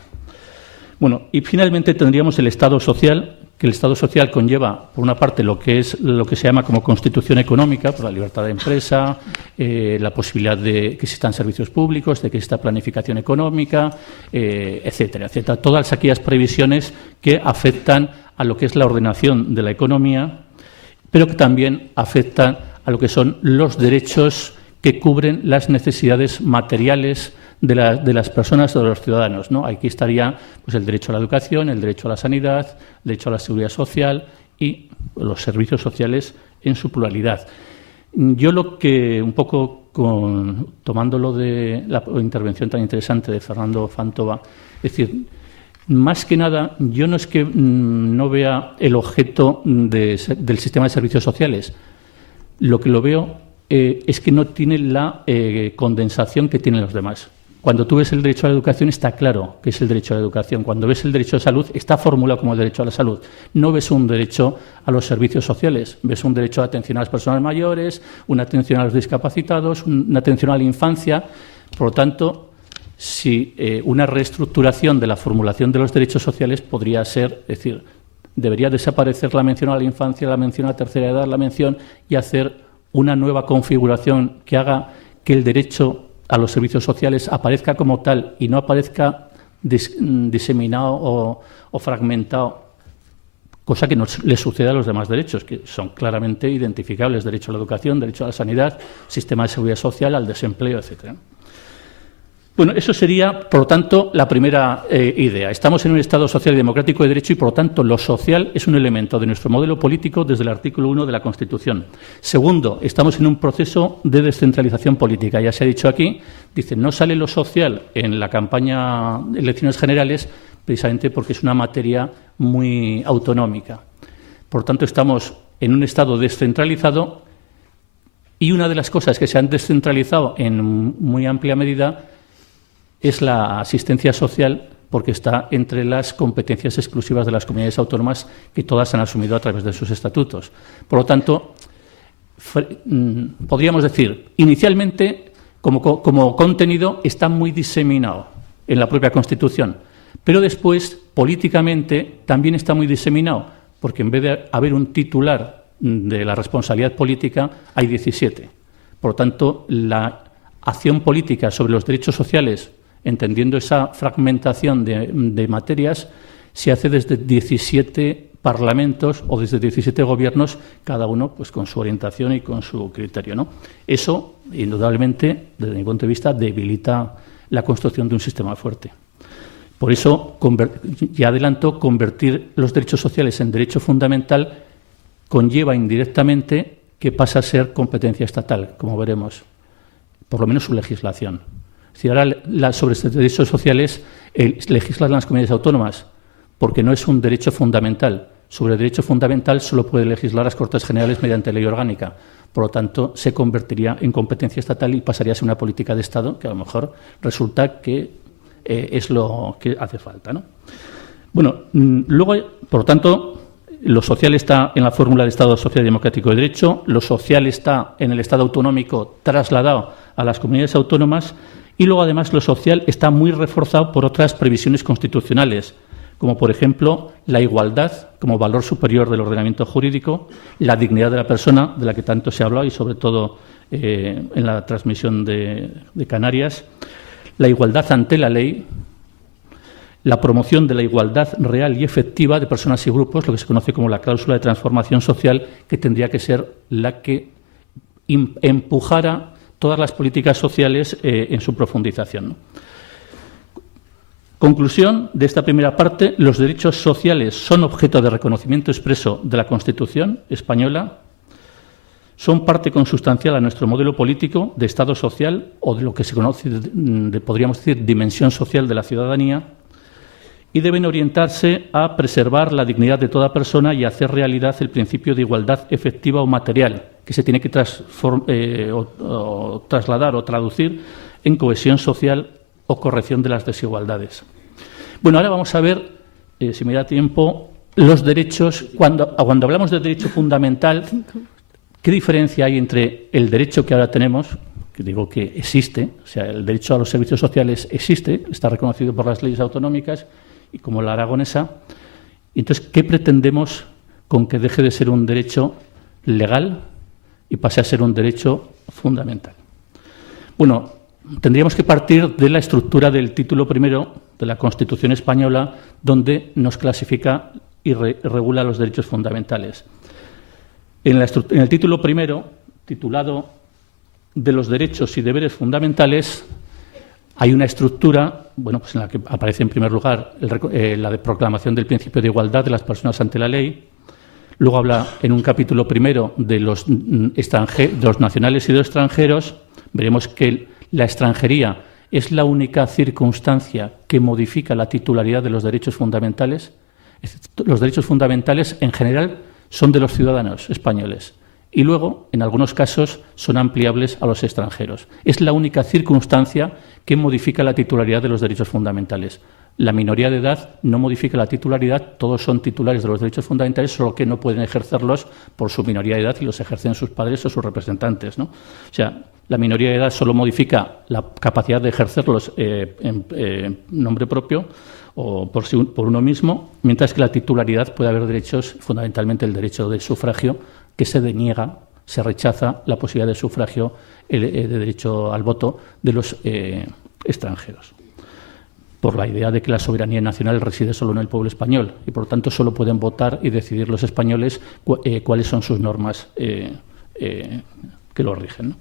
Bueno, y finalmente tendríamos el Estado social, que el Estado social conlleva, por una parte, lo que se llama como constitución económica, por la libertad de empresa, la posibilidad de que existan servicios públicos, de que exista planificación económica, etcétera, etcétera. Todas aquellas previsiones que afectan a lo que es la ordenación de la economía, pero que también afectan a lo que son los derechos que cubren las necesidades materiales de las personas o de los ciudadanos, ¿no? Aquí estaría pues, el derecho a la educación, el derecho a la sanidad, el derecho a la seguridad social y los servicios sociales en su pluralidad. Yo lo que, un poco tomando lo de la intervención tan interesante de Fernando Fantova, es decir, más que nada, yo no es que no vea el objeto del sistema de servicios sociales. Lo que lo veo es que no tiene la condensación que tienen los demás. Cuando tú ves el derecho a la educación, está claro que es el derecho a la educación. Cuando ves el derecho a la salud, está formulado como el derecho a la salud. No ves un derecho a los servicios sociales, ves un derecho a atención a las personas mayores, una atención a los discapacitados, una atención a la infancia. Por lo tanto, si una reestructuración de la formulación de los derechos sociales podría ser, es decir, debería desaparecer la mención a la infancia, la mención a la tercera edad, la mención y hacer una nueva configuración que haga que el derecho a los servicios sociales aparezca como tal y no aparezca diseminado o fragmentado, cosa que no le sucede a los demás derechos, que son claramente identificables: derecho a la educación, derecho a la sanidad, sistema de seguridad social, al desempleo, etcétera. Bueno, eso sería, por lo tanto, la primera idea. Estamos en un Estado social y democrático de derecho y, por lo tanto, lo social es un elemento de nuestro modelo político desde el artículo 1 de la Constitución. Segundo, estamos en un proceso de descentralización política. Ya se ha dicho aquí, dice, no sale lo social en la campaña de elecciones generales precisamente porque es una materia muy autonómica. Por lo tanto, estamos en un Estado descentralizado y una de las cosas que se han descentralizado en muy amplia medida es la asistencia social, porque está entre las competencias exclusivas de las comunidades autónomas que todas han asumido a través de sus estatutos. Por lo tanto, podríamos decir, inicialmente, como contenido, está muy diseminado en la propia Constitución, pero después, políticamente, también está muy diseminado, porque en vez de haber un titular de la responsabilidad política, hay 17. Por lo tanto, la acción política sobre los derechos sociales, entendiendo esa fragmentación de materias, se hace desde 17 parlamentos o desde 17 gobiernos, cada uno pues con su orientación y con su criterio, ¿no? Eso, indudablemente, desde mi punto de vista, debilita la construcción de un sistema fuerte. Por eso, ya adelanto, convertir los derechos sociales en derecho fundamental conlleva indirectamente que pasa a ser competencia estatal, como veremos, por lo menos su legislación. Si ahora sobre estos derechos sociales legislan las comunidades autónomas, porque no es un derecho fundamental. Sobre el derecho fundamental solo puede legislar las Cortes Generales mediante ley orgánica. Por lo tanto, se convertiría en competencia estatal y pasaría a ser una política de Estado que a lo mejor resulta que es lo que hace falta, ¿no? Bueno, luego, por lo tanto, lo social está en la fórmula de Estado social y democrático de derecho, lo social está en el Estado autonómico trasladado a las comunidades autónomas. Y luego, además, lo social está muy reforzado por otras previsiones constitucionales, como, por ejemplo, la igualdad como valor superior del ordenamiento jurídico, la dignidad de la persona, de la que tanto se ha hablado, y sobre todo en la transmisión de Canarias, la igualdad ante la ley, la promoción de la igualdad real y efectiva de personas y grupos, lo que se conoce como la cláusula de transformación social, que tendría que ser la que empujara todas las políticas sociales en su profundización, ¿no? Conclusión de esta primera parte: los derechos sociales son objeto de reconocimiento expreso de la Constitución española, son parte consustancial a nuestro modelo político de Estado social o de lo que se conoce, podríamos decir, dimensión social de la ciudadanía, y deben orientarse a preservar la dignidad de toda persona y hacer realidad el principio de igualdad efectiva o material, que se tiene que trasladar o traducir en cohesión social o corrección de las desigualdades. Bueno, ahora vamos a ver, si me da tiempo, los derechos. Cuando hablamos de derecho fundamental, ¿qué diferencia hay entre el derecho que ahora tenemos, que digo que existe, o sea, el derecho a los servicios sociales existe, está reconocido por las leyes autonómicas, y como la aragonesa. Y entonces, ¿qué pretendemos con que deje de ser un derecho legal y pase a ser un derecho fundamental? Bueno, tendríamos que partir de la estructura del título primero de la Constitución española, donde nos clasifica y regula los derechos fundamentales. En el título primero, titulado de los derechos y deberes fundamentales, hay una estructura, bueno, pues en la que aparece en primer lugar la de proclamación del principio de igualdad de las personas ante la ley. Luego habla en un capítulo primero de los nacionales y de los extranjeros. Veremos que la extranjería es la única circunstancia que modifica la titularidad de los derechos fundamentales. Los derechos fundamentales, en general, son de los ciudadanos españoles y luego, en algunos casos, son ampliables a los extranjeros. Es la única circunstancia que modifica la titularidad de los derechos fundamentales. La minoría de edad no modifica la titularidad, todos son titulares de los derechos fundamentales, solo que no pueden ejercerlos por su minoría de edad y los ejercen sus padres o sus representantes, ¿no? O sea, la minoría de edad solo modifica la capacidad de ejercerlos en nombre propio o por uno mismo, mientras que la titularidad puede haber derechos, fundamentalmente el derecho de sufragio, que se deniega, se rechaza la posibilidad de sufragio, de derecho al voto de los extranjeros, por la idea de que la soberanía nacional reside solo en el pueblo español y, por lo tanto, solo pueden votar y decidir los españoles cuáles son sus normas que lo rigen, ¿no?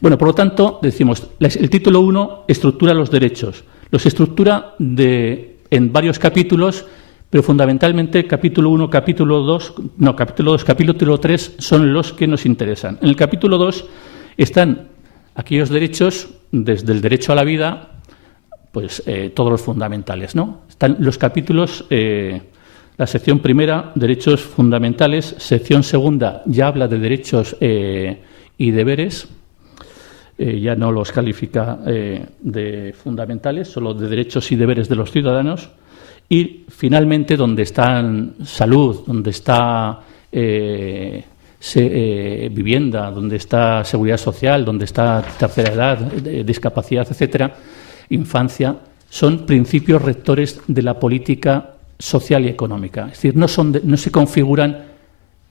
Bueno, por lo tanto, decimos, el título 1 estructura los derechos. Los estructura en varios capítulos, pero fundamentalmente capítulo 1, capítulo 2, capítulo 3 son los que nos interesan. En el capítulo 2 están aquellos derechos, desde el derecho a la vida, pues todos los fundamentales, ¿no? Están los capítulos, la sección primera, derechos fundamentales, sección segunda ya habla de derechos y deberes, ya no los califica de fundamentales, solo de derechos y deberes de los ciudadanos. Y finalmente, donde están salud, donde está vivienda, donde está seguridad social, donde está tercera edad, discapacidad, etcétera, infancia, son principios rectores de la política social y económica. Es decir, no se configuran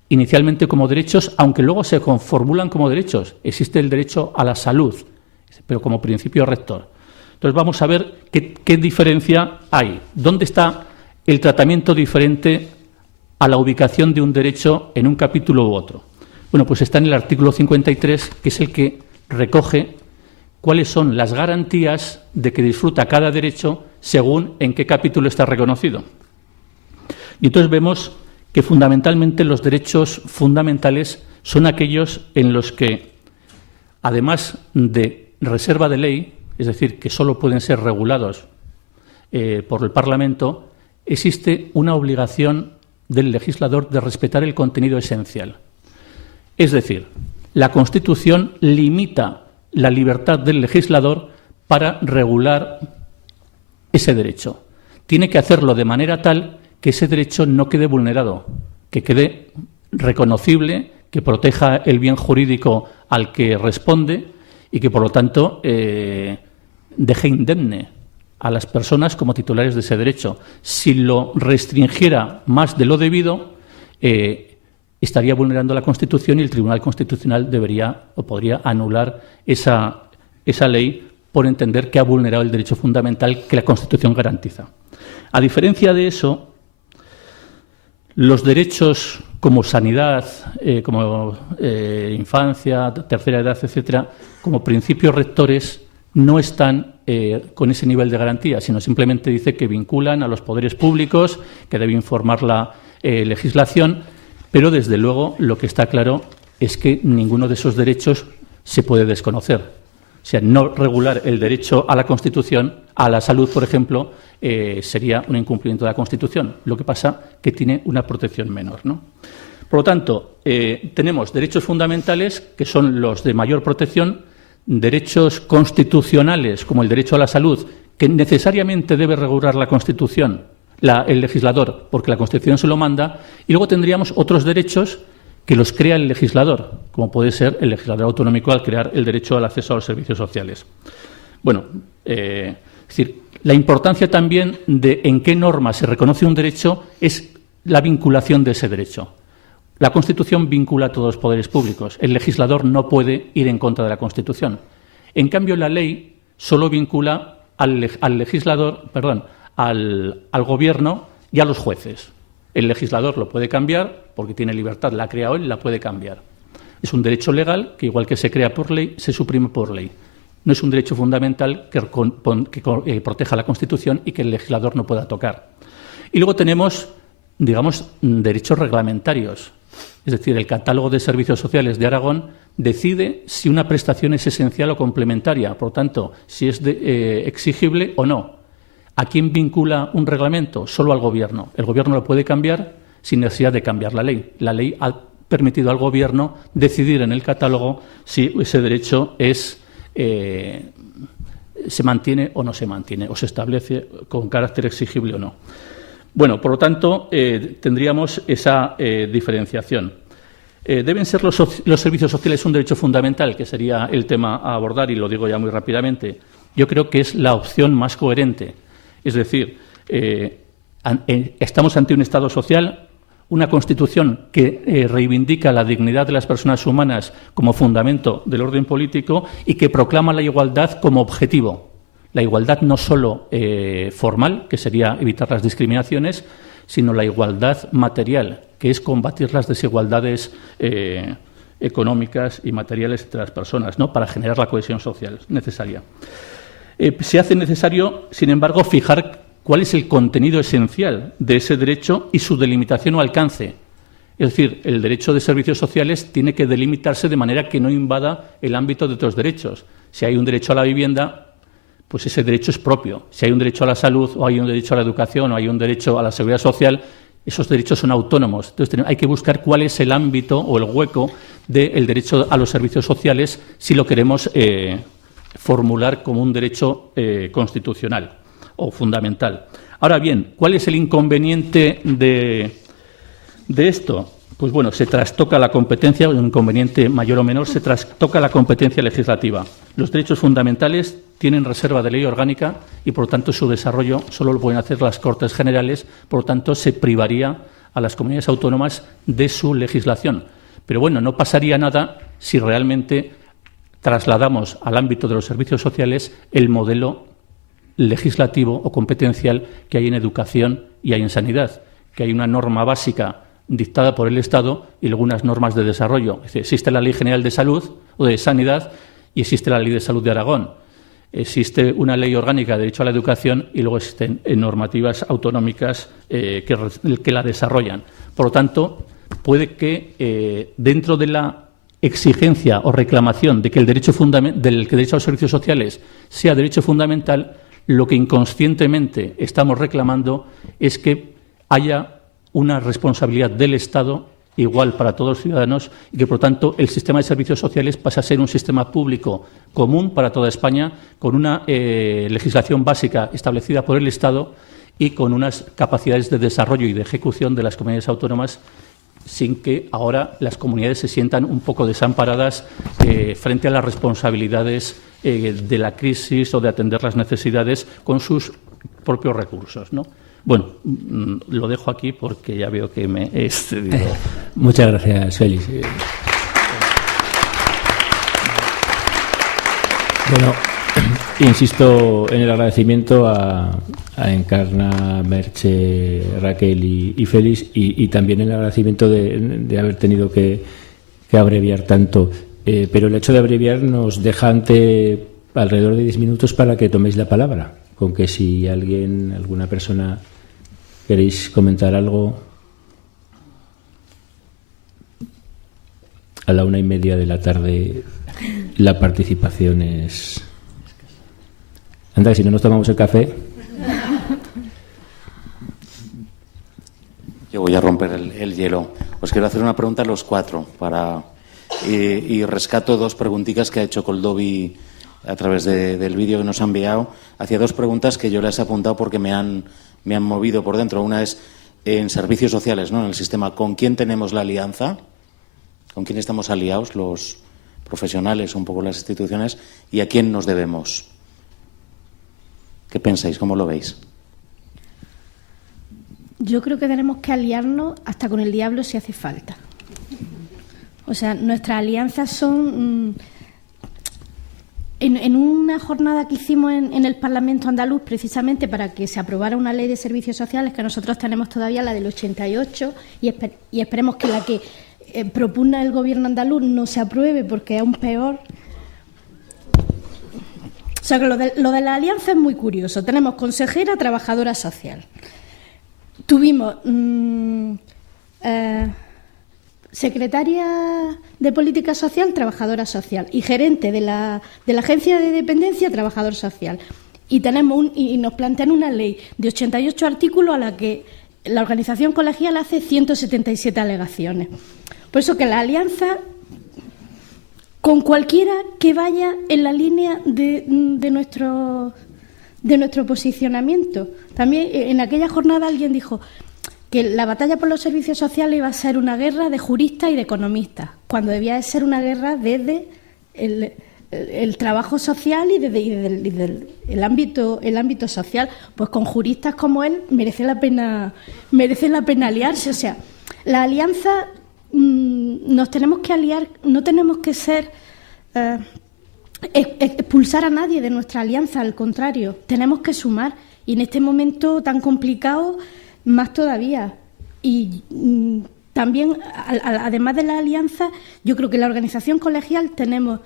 inicialmente como derechos, aunque luego se formulan como derechos. Existe el derecho a la salud, pero como principio rector. Entonces vamos a ver qué diferencia hay. ¿Dónde está el tratamiento diferente a la ubicación de un derecho en un capítulo u otro? Bueno, pues está en el artículo 53, que es el que recoge cuáles son las garantías de que disfruta cada derecho según en qué capítulo está reconocido. Y entonces vemos que fundamentalmente los derechos fundamentales son aquellos en los que, además de reserva de ley, es decir, que solo pueden ser regulados por el Parlamento, existe una obligación del legislador de respetar el contenido esencial. Es decir, la Constitución limita la libertad del legislador para regular ese derecho. Tiene que hacerlo de manera tal que ese derecho no quede vulnerado, que quede reconocible, que proteja el bien jurídico al que responde y que, por lo tanto, deje indemne a las personas como titulares de ese derecho. Si lo restringiera más de lo debido, estaría vulnerando la Constitución y el Tribunal Constitucional debería o podría anular esa ley por entender que ha vulnerado el derecho fundamental que la Constitución garantiza. A diferencia de eso, los derechos como sanidad, como infancia, tercera edad, etcétera, como principios rectores, no están con ese nivel de garantía, sino simplemente dice que vinculan a los poderes públicos, que debe informar la legislación, pero desde luego lo que está claro es que ninguno de esos derechos se puede desconocer. O sea, no regular el derecho a la Constitución, a la salud, por ejemplo, sería un incumplimiento de la Constitución. Lo que pasa que tiene una protección menor, ¿no? Por lo tanto, tenemos derechos fundamentales, que son los de mayor protección, derechos constitucionales, como el derecho a la salud, que necesariamente debe regular la Constitución, el legislador, porque la Constitución se lo manda, y luego tendríamos otros derechos que los crea el legislador, como puede ser el legislador autonómico al crear el derecho al acceso a los servicios sociales. Bueno, Es decir, la importancia también de en qué norma se reconoce un derecho es la vinculación de ese derecho. La Constitución vincula a todos los poderes públicos. El legislador no puede ir en contra de la Constitución. En cambio, la ley solo vincula al Gobierno y a los jueces. El legislador lo puede cambiar porque tiene libertad, la ha creado él, la puede cambiar. Es un derecho legal que, igual que se crea por ley, se suprime por ley. No es un derecho fundamental que proteja la Constitución y que el legislador no pueda tocar. Y luego tenemos, digamos, derechos reglamentarios. Es decir, el catálogo de servicios sociales de Aragón decide si una prestación es esencial o complementaria, por tanto, si es exigible o no. ¿A quién vincula un reglamento? Solo al Gobierno. El Gobierno lo puede cambiar sin necesidad de cambiar la ley. La ley ha permitido al Gobierno decidir en el catálogo si ese derecho se mantiene o no se mantiene, o se establece con carácter exigible o no. Bueno, por lo tanto, tendríamos esa diferenciación. ¿Deben ser los servicios sociales un derecho fundamental? Que sería el tema a abordar, y lo digo ya muy rápidamente. Yo creo que es la opción más coherente. Es decir, estamos ante un Estado social, una Constitución que reivindica la dignidad de las personas humanas como fundamento del orden político y que proclama la igualdad como objetivo. La igualdad no solo formal, que sería evitar las discriminaciones, sino la igualdad material, que es combatir las desigualdades económicas y materiales entre las personas, ¿no?, para generar la cohesión social necesaria. Se hace necesario, sin embargo, fijar cuál es el contenido esencial de ese derecho y su delimitación o alcance. Es decir, el derecho de servicios sociales tiene que delimitarse de manera que no invada el ámbito de otros derechos. Si hay un derecho a la vivienda, pues ese derecho es propio. Si hay un derecho a la salud, o hay un derecho a la educación, o hay un derecho a la seguridad social, esos derechos son autónomos. Entonces hay que buscar cuál es el ámbito o el hueco del derecho a los servicios sociales si lo queremos formular como un derecho constitucional o fundamental. Ahora bien, ¿cuál es el inconveniente de esto? Pues bueno, se trastoca la competencia, un inconveniente mayor o menor, se trastoca la competencia legislativa. Los derechos fundamentales tienen reserva de ley orgánica y, por lo tanto, su desarrollo solo lo pueden hacer las Cortes Generales, por lo tanto, se privaría a las comunidades autónomas de su legislación. Pero bueno, no pasaría nada si realmente trasladamos al ámbito de los servicios sociales el modelo legislativo o competencial que hay en educación y hay en sanidad, que hay una norma básica dictada por el Estado y luego unas normas de desarrollo. Es decir, existe la Ley General de Salud o de Sanidad y existe la Ley de Salud de Aragón. Existe una ley orgánica de derecho a la educación y luego existen normativas autonómicas que la desarrollan. Por lo tanto, puede que dentro de la exigencia o reclamación de que el derecho a los servicios sociales sea derecho fundamental, lo que inconscientemente estamos reclamando es que haya una responsabilidad del Estado igual para todos los ciudadanos y que, por lo tanto, el sistema de servicios sociales pase a ser un sistema público común para toda España, con una legislación básica establecida por el Estado y con unas capacidades de desarrollo y de ejecución de las comunidades autónomas, sin que ahora las comunidades se sientan un poco desamparadas frente a las responsabilidades de la crisis o de atender las necesidades con sus propios recursos, ¿no? Bueno, lo dejo aquí porque ya veo que me he excedido. Muchas gracias, Félix. Bueno, insisto en el agradecimiento a Encarna, Merche, Raquel y Félix y también el agradecimiento de haber tenido que abreviar tanto. Pero el hecho de abreviar nos deja ante alrededor de 10 minutos para que toméis la palabra. Con que si alguna persona queréis comentar algo, a la 1:30 de la tarde la participación es... Anda, que si no nos tomamos el café. Yo voy a romper el hielo. Os quiero hacer una pregunta a los cuatro y rescato dos preguntitas que ha hecho Coldovi a través del vídeo que nos ha enviado. Hacía dos preguntas que yo les he apuntado porque me han movido por dentro. Una es en servicios sociales, ¿no?, en el sistema. ¿Con quién tenemos la alianza? ¿Con quién estamos aliados los profesionales, un poco las instituciones? ¿Y a quién nos debemos? ¿Qué pensáis? ¿Cómo lo veis? Yo creo que tenemos que aliarnos hasta con el diablo si hace falta. O sea, nuestras alianzas son... En una jornada que hicimos en el Parlamento andaluz, precisamente para que se aprobara una ley de servicios sociales, que nosotros tenemos todavía la del 88, y esperemos que la que propugna el Gobierno andaluz no se apruebe porque es aún peor. O sea, que lo de la alianza es muy curioso. Tenemos consejera, trabajadora social. Tuvimos secretaria de Política Social, trabajadora social, y gerente de la Agencia de Dependencia, trabajador social. Y nos plantean una ley de 88 artículos a la que la organización colegial hace 177 alegaciones. Por eso que la alianza, con cualquiera que vaya en la línea de nuestro posicionamiento. También en aquella jornada alguien dijo que la batalla por los servicios sociales iba a ser una guerra de juristas y de economistas, cuando debía de ser una guerra desde el trabajo social y desde el ámbito social. Pues con juristas como él merece la pena aliarse. O sea, la alianza, nos tenemos que aliar, no tenemos que ser expulsar a nadie de nuestra alianza, al contrario, tenemos que sumar, y en este momento tan complicado más todavía. Y también, además de la alianza, yo creo que la organización colegial tenemos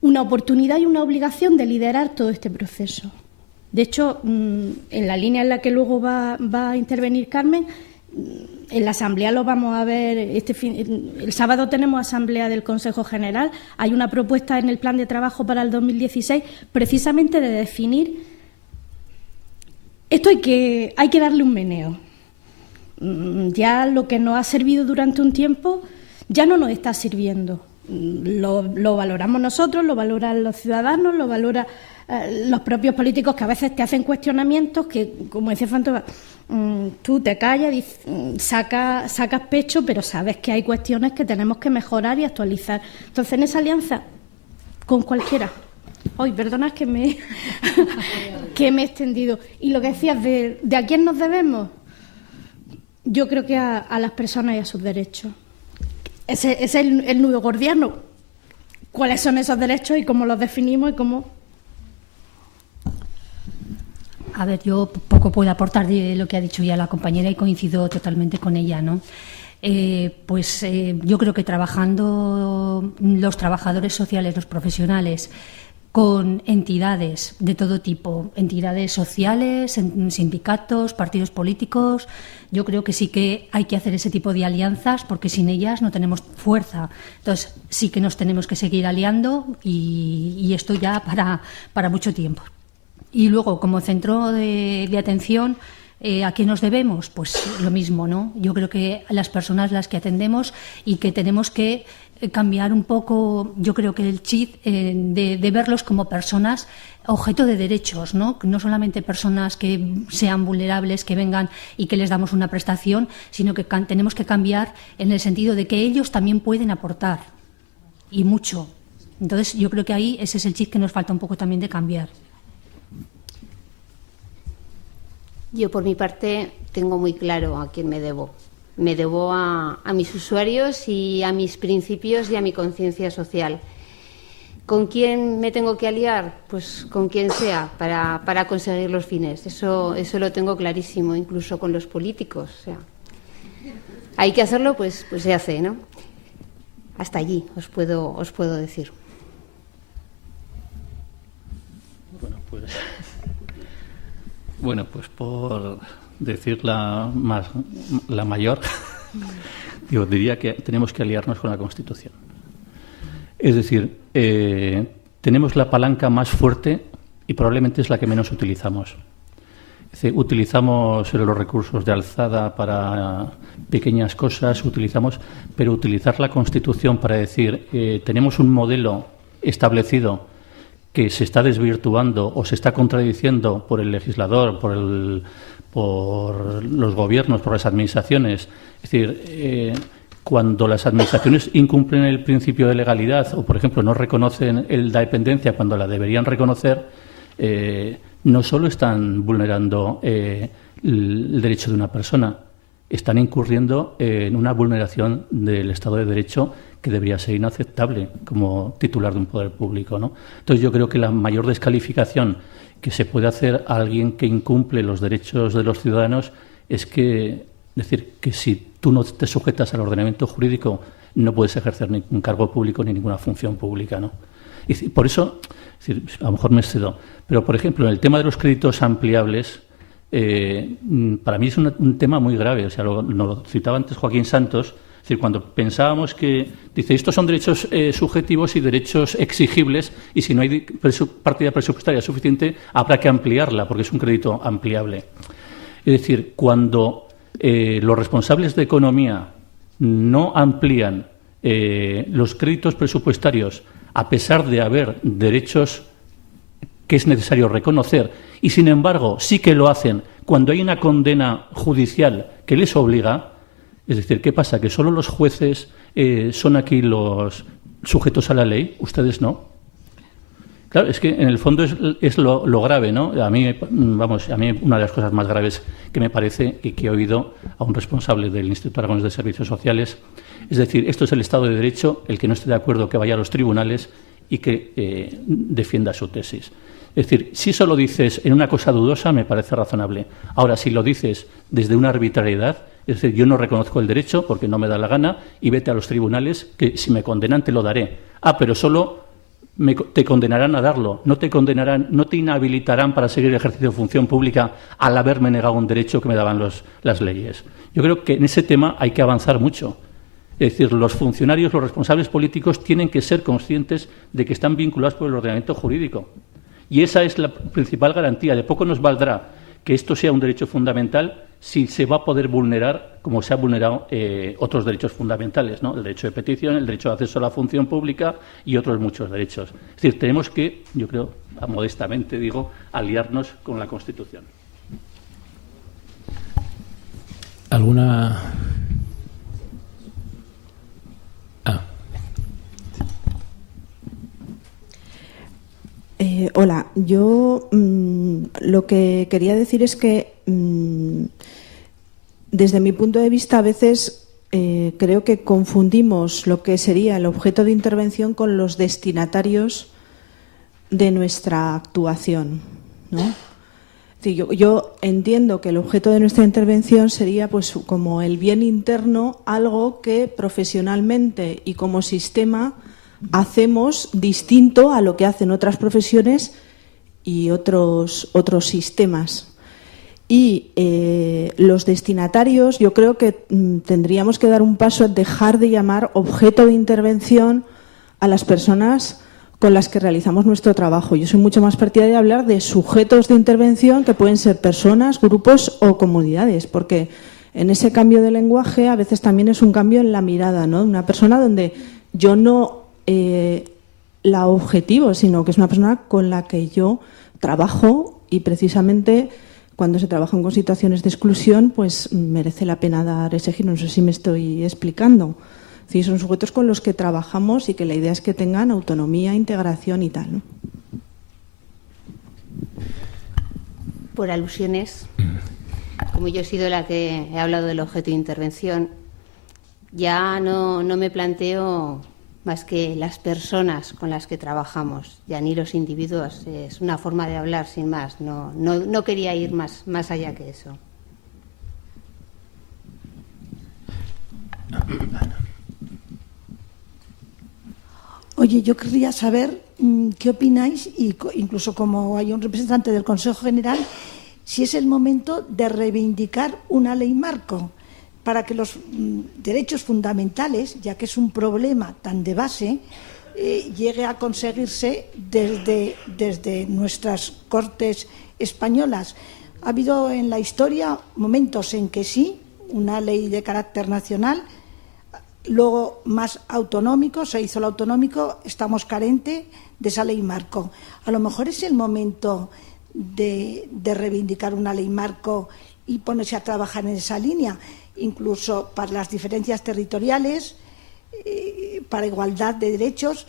una oportunidad y una obligación de liderar todo este proceso. De hecho, en la línea en la que luego va a intervenir Carmen, en la asamblea lo vamos a ver. El sábado tenemos asamblea del Consejo General. Hay una propuesta en el plan de trabajo para el 2016 precisamente de definir. Esto hay que darle un meneo. Ya lo que nos ha servido durante un tiempo ya no nos está sirviendo. Lo valoramos nosotros, lo valoran los ciudadanos, lo valoran los propios políticos, que a veces te hacen cuestionamientos que, como decía Fantova, tú te callas, sacas pecho, pero sabes que hay cuestiones que tenemos que mejorar y actualizar. Entonces, en esa alianza, con cualquiera. Hoy, perdona, que me he extendido. Y lo que decías de a quién nos debemos, yo creo que a las personas y a sus derechos. Ese es el nudo gordiano. ¿Cuáles son esos derechos y cómo los definimos y cómo? A ver, yo poco puedo aportar de lo que ha dicho ya la compañera y coincido totalmente con ella, ¿no? Yo creo que trabajando los trabajadores sociales, los profesionales, con entidades de todo tipo, entidades sociales, sindicatos, partidos políticos. Yo creo que sí que hay que hacer ese tipo de alianzas, porque sin ellas no tenemos fuerza. Entonces, sí que nos tenemos que seguir aliando, y esto ya para mucho tiempo. Y luego, como centro de atención, ¿a qué nos debemos? Pues lo mismo, ¿no? Yo creo que las personas las que atendemos, y que tenemos que cambiar un poco, yo creo que el chip de verlos como personas objeto de derechos, ¿no? No solamente personas que sean vulnerables, que vengan y que les damos una prestación, sino que tenemos que cambiar en el sentido de que ellos también pueden aportar, y mucho. Entonces, yo creo que ahí ese es el chip que nos falta un poco también de cambiar. Yo, por mi parte, tengo muy claro a quién me debo. Me debo a mis usuarios y a mis principios y a mi conciencia social. ¿Con quién me tengo que aliar? Pues con quien sea para conseguir los fines. Eso lo tengo clarísimo, incluso con los políticos. O sea, hay que hacerlo, pues se hace, ¿no? Hasta allí os puedo decir. Bueno, pues por decir la mayor, diría que tenemos que aliarnos con la Constitución. Es decir, tenemos la palanca más fuerte y probablemente es la que menos utilizamos. Es decir, utilizamos los recursos de alzada para pequeñas cosas, pero utilizar la Constitución para decir tenemos un modelo establecido que se está desvirtuando o se está contradiciendo por el legislador, por los gobiernos, por las administraciones. Es decir, cuando las administraciones incumplen el principio de legalidad o, por ejemplo, no reconocen la dependencia cuando la deberían reconocer, no solo están vulnerando el derecho de una persona, están incurriendo en una vulneración del Estado de Derecho que debería ser inaceptable como titular de un poder público, ¿no? Entonces, yo creo que la mayor descalificación que se puede hacer a alguien que incumple los derechos de los ciudadanos es decir que si tú no te sujetas al ordenamiento jurídico no puedes ejercer ningún cargo público ni ninguna función pública, ¿no? Y por eso, a lo mejor me excedo, pero, por ejemplo, en el tema de los créditos ampliables, para mí es un tema muy grave. O sea, lo citaba antes Joaquín Santos. Es decir, cuando pensábamos que, dice, estos son derechos subjetivos y derechos exigibles, y si no hay partida presupuestaria suficiente, habrá que ampliarla, porque es un crédito ampliable. Es decir, cuando los responsables de economía no amplían los créditos presupuestarios, a pesar de haber derechos que es necesario reconocer, y sin embargo sí que lo hacen cuando hay una condena judicial que les obliga, es decir, ¿qué pasa? ¿Que solo los jueces son aquí los sujetos a la ley? ¿Ustedes no? Claro, es que en el fondo es lo grave, ¿no? A mí una de las cosas más graves que me parece y que he oído a un responsable del Instituto Aragonés de Servicios Sociales, es decir, esto es el Estado de Derecho, el que no esté de acuerdo que vaya a los tribunales y que defienda su tesis. Es decir, si eso lo dices en una cosa dudosa, me parece razonable. Ahora, si lo dices desde una arbitrariedad, es decir, yo no reconozco el derecho porque no me da la gana y vete a los tribunales, que si me condenan te lo daré. Pero solo te condenarán a darlo, no te condenarán, no te inhabilitarán para seguir el ejercicio de función pública al haberme negado un derecho que me daban las leyes. Yo creo que en ese tema hay que avanzar mucho. Es decir, los funcionarios, los responsables políticos tienen que ser conscientes de que están vinculados por el ordenamiento jurídico. Y esa es la principal garantía. De poco nos valdrá que esto sea un derecho fundamental si se va a poder vulnerar, como se ha vulnerado otros derechos fundamentales, ¿no? El derecho de petición, el derecho de acceso a la función pública y otros muchos derechos. Es decir, tenemos que, yo creo, modestamente digo, aliarnos con la Constitución. ¿Alguna...? Hola, yo lo que quería decir es que desde mi punto de vista a veces creo que confundimos lo que sería el objeto de intervención con los destinatarios de nuestra actuación, ¿no? Sí, yo entiendo que el objeto de nuestra intervención sería pues como el bien interno, algo que profesionalmente y como sistema hacemos distinto a lo que hacen otras profesiones y otros sistemas. Y los destinatarios, yo creo que tendríamos que dar un paso a dejar de llamar objeto de intervención a las personas con las que realizamos nuestro trabajo. Yo soy mucho más partidaria de hablar de sujetos de intervención, que pueden ser personas, grupos o comunidades, porque en ese cambio de lenguaje a veces también es un cambio en la mirada, ¿no? Una persona donde yo no la objetivo, sino que es una persona con la que yo trabajo, y precisamente cuando se trabajan con situaciones de exclusión, pues merece la pena dar ese giro. No sé si me estoy explicando. Sí, son sujetos con los que trabajamos y que la idea es que tengan autonomía, integración y tal, ¿no? Por alusiones, como yo he sido la que he hablado del objeto de intervención, ya no me planteo más que las personas con las que trabajamos, ya ni los individuos. Es una forma de hablar sin más. No quería ir más allá que eso. Oye, yo querría saber qué opináis, y incluso como hay un representante del Consejo General, si es el momento de reivindicar una ley marco para que los derechos fundamentales, ya que es un problema tan de base, llegue a conseguirse desde nuestras Cortes españolas. Ha habido en la historia momentos en que sí, una ley de carácter nacional, luego más autonómico, se hizo el autonómico, estamos carentes de esa ley marco. A lo mejor es el momento de reivindicar una ley marco y ponerse a trabajar en esa línea, incluso para las diferencias territoriales, para igualdad de derechos.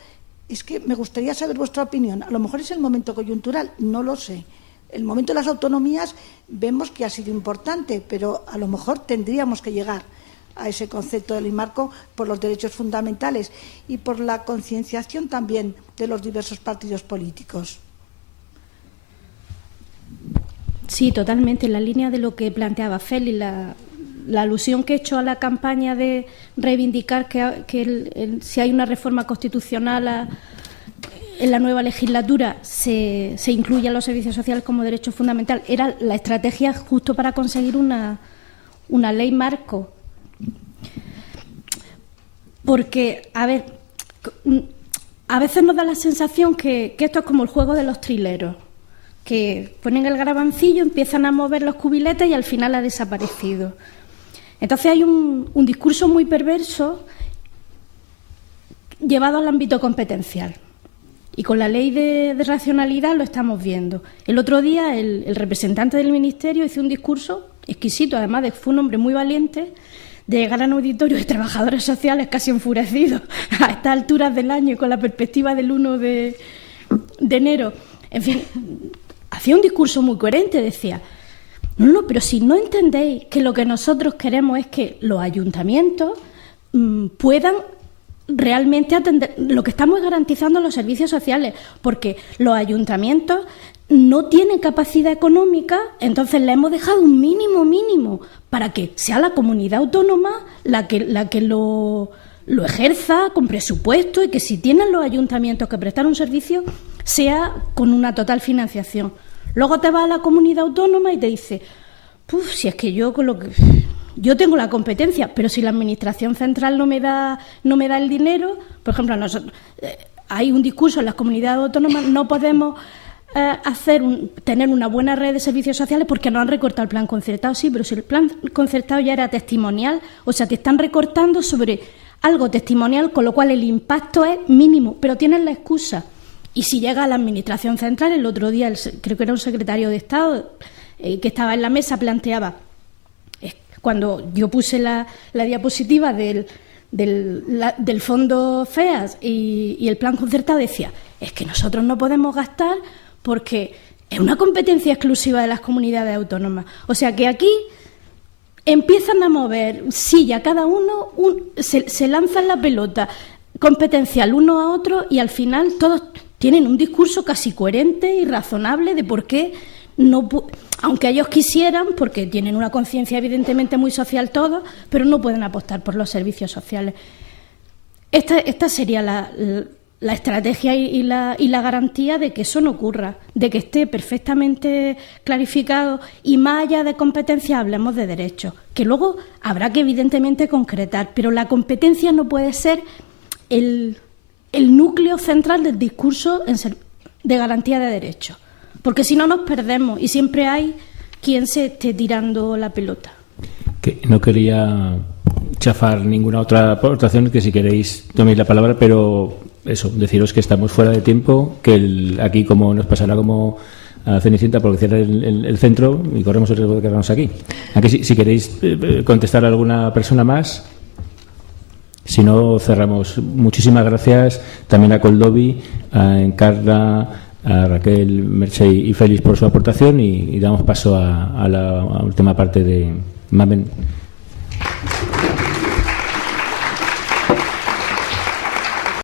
Es que me gustaría saber vuestra opinión. A lo mejor es el momento coyuntural, no lo sé. El momento de las autonomías vemos que ha sido importante, pero a lo mejor tendríamos que llegar a ese concepto de ley marco por los derechos fundamentales y por la concienciación también de los diversos partidos políticos. Sí, totalmente, en la línea de lo que planteaba Félix, la alusión que he hecho a la campaña de reivindicar que si hay una reforma constitucional en la nueva legislatura se incluyan los servicios sociales como derecho fundamental, era la estrategia justo para conseguir una ley marco. Porque, a veces nos da la sensación que esto es como el juego de los trileros, que ponen el grabancillo, empiezan a mover los cubiletes y al final ha desaparecido. Entonces hay un discurso muy perverso llevado al ámbito competencial. Y con la ley de racionalidad lo estamos viendo. El otro día el representante del Ministerio hizo un discurso exquisito, además de que fue un hombre muy valiente, de llegar a un auditorio de trabajadores sociales casi enfurecidos a estas alturas del año y con la perspectiva del 1 de enero. En fin, hacía un discurso muy coherente, decía, no, pero si no entendéis que lo que nosotros queremos es que los ayuntamientos puedan realmente atender, lo que estamos garantizando los servicios sociales, porque los ayuntamientos no tienen capacidad económica, entonces le hemos dejado un mínimo para que sea la comunidad autónoma la que lo ejerza con presupuesto y que si tienen los ayuntamientos que prestar un servicio sea con una total financiación. Luego te vas a la comunidad autónoma y te dice, si es que yo tengo la competencia, pero si la administración central no me da el dinero, por ejemplo, hay un discurso en las comunidades autónomas, no podemos tener una buena red de servicios sociales porque nos han recortado el plan concertado. Sí, pero si el plan concertado ya era testimonial, o sea, te están recortando sobre algo testimonial, con lo cual el impacto es mínimo, pero tienen la excusa. Y si llega a la administración central, el otro día, creo que era un secretario de Estado que estaba en la mesa, planteaba, cuando yo puse la diapositiva del fondo FEAS y el plan concertado, decía, es que nosotros no podemos gastar porque es una competencia exclusiva de las comunidades autónomas. O sea que aquí empiezan a mover silla cada uno, se lanzan la pelota competencial uno a otro y al final todos tienen un discurso casi coherente y razonable de por qué no, aunque ellos quisieran, porque tienen una conciencia evidentemente muy social todos, pero no pueden apostar por los servicios sociales. Esta sería la estrategia y la garantía de que eso no ocurra, de que esté perfectamente clarificado y más allá de competencia hablemos de derechos, que luego habrá que evidentemente concretar, pero la competencia no puede ser el núcleo central del discurso de garantía de derechos, porque si no nos perdemos y siempre hay quien se esté tirando la pelota. Que no quería chafar ninguna otra aportación, que si queréis toméis la palabra, pero eso, deciros que estamos fuera de tiempo, que aquí como nos pasará como a Cenicienta porque cierra el centro y corremos el riesgo de quedarnos aquí. Aquí si queréis contestar a alguna persona más. Si no, cerramos. Muchísimas gracias también a Coldovi, a Encarna, a Raquel, Merche y Félix por su aportación y damos paso a la última parte de Mamen.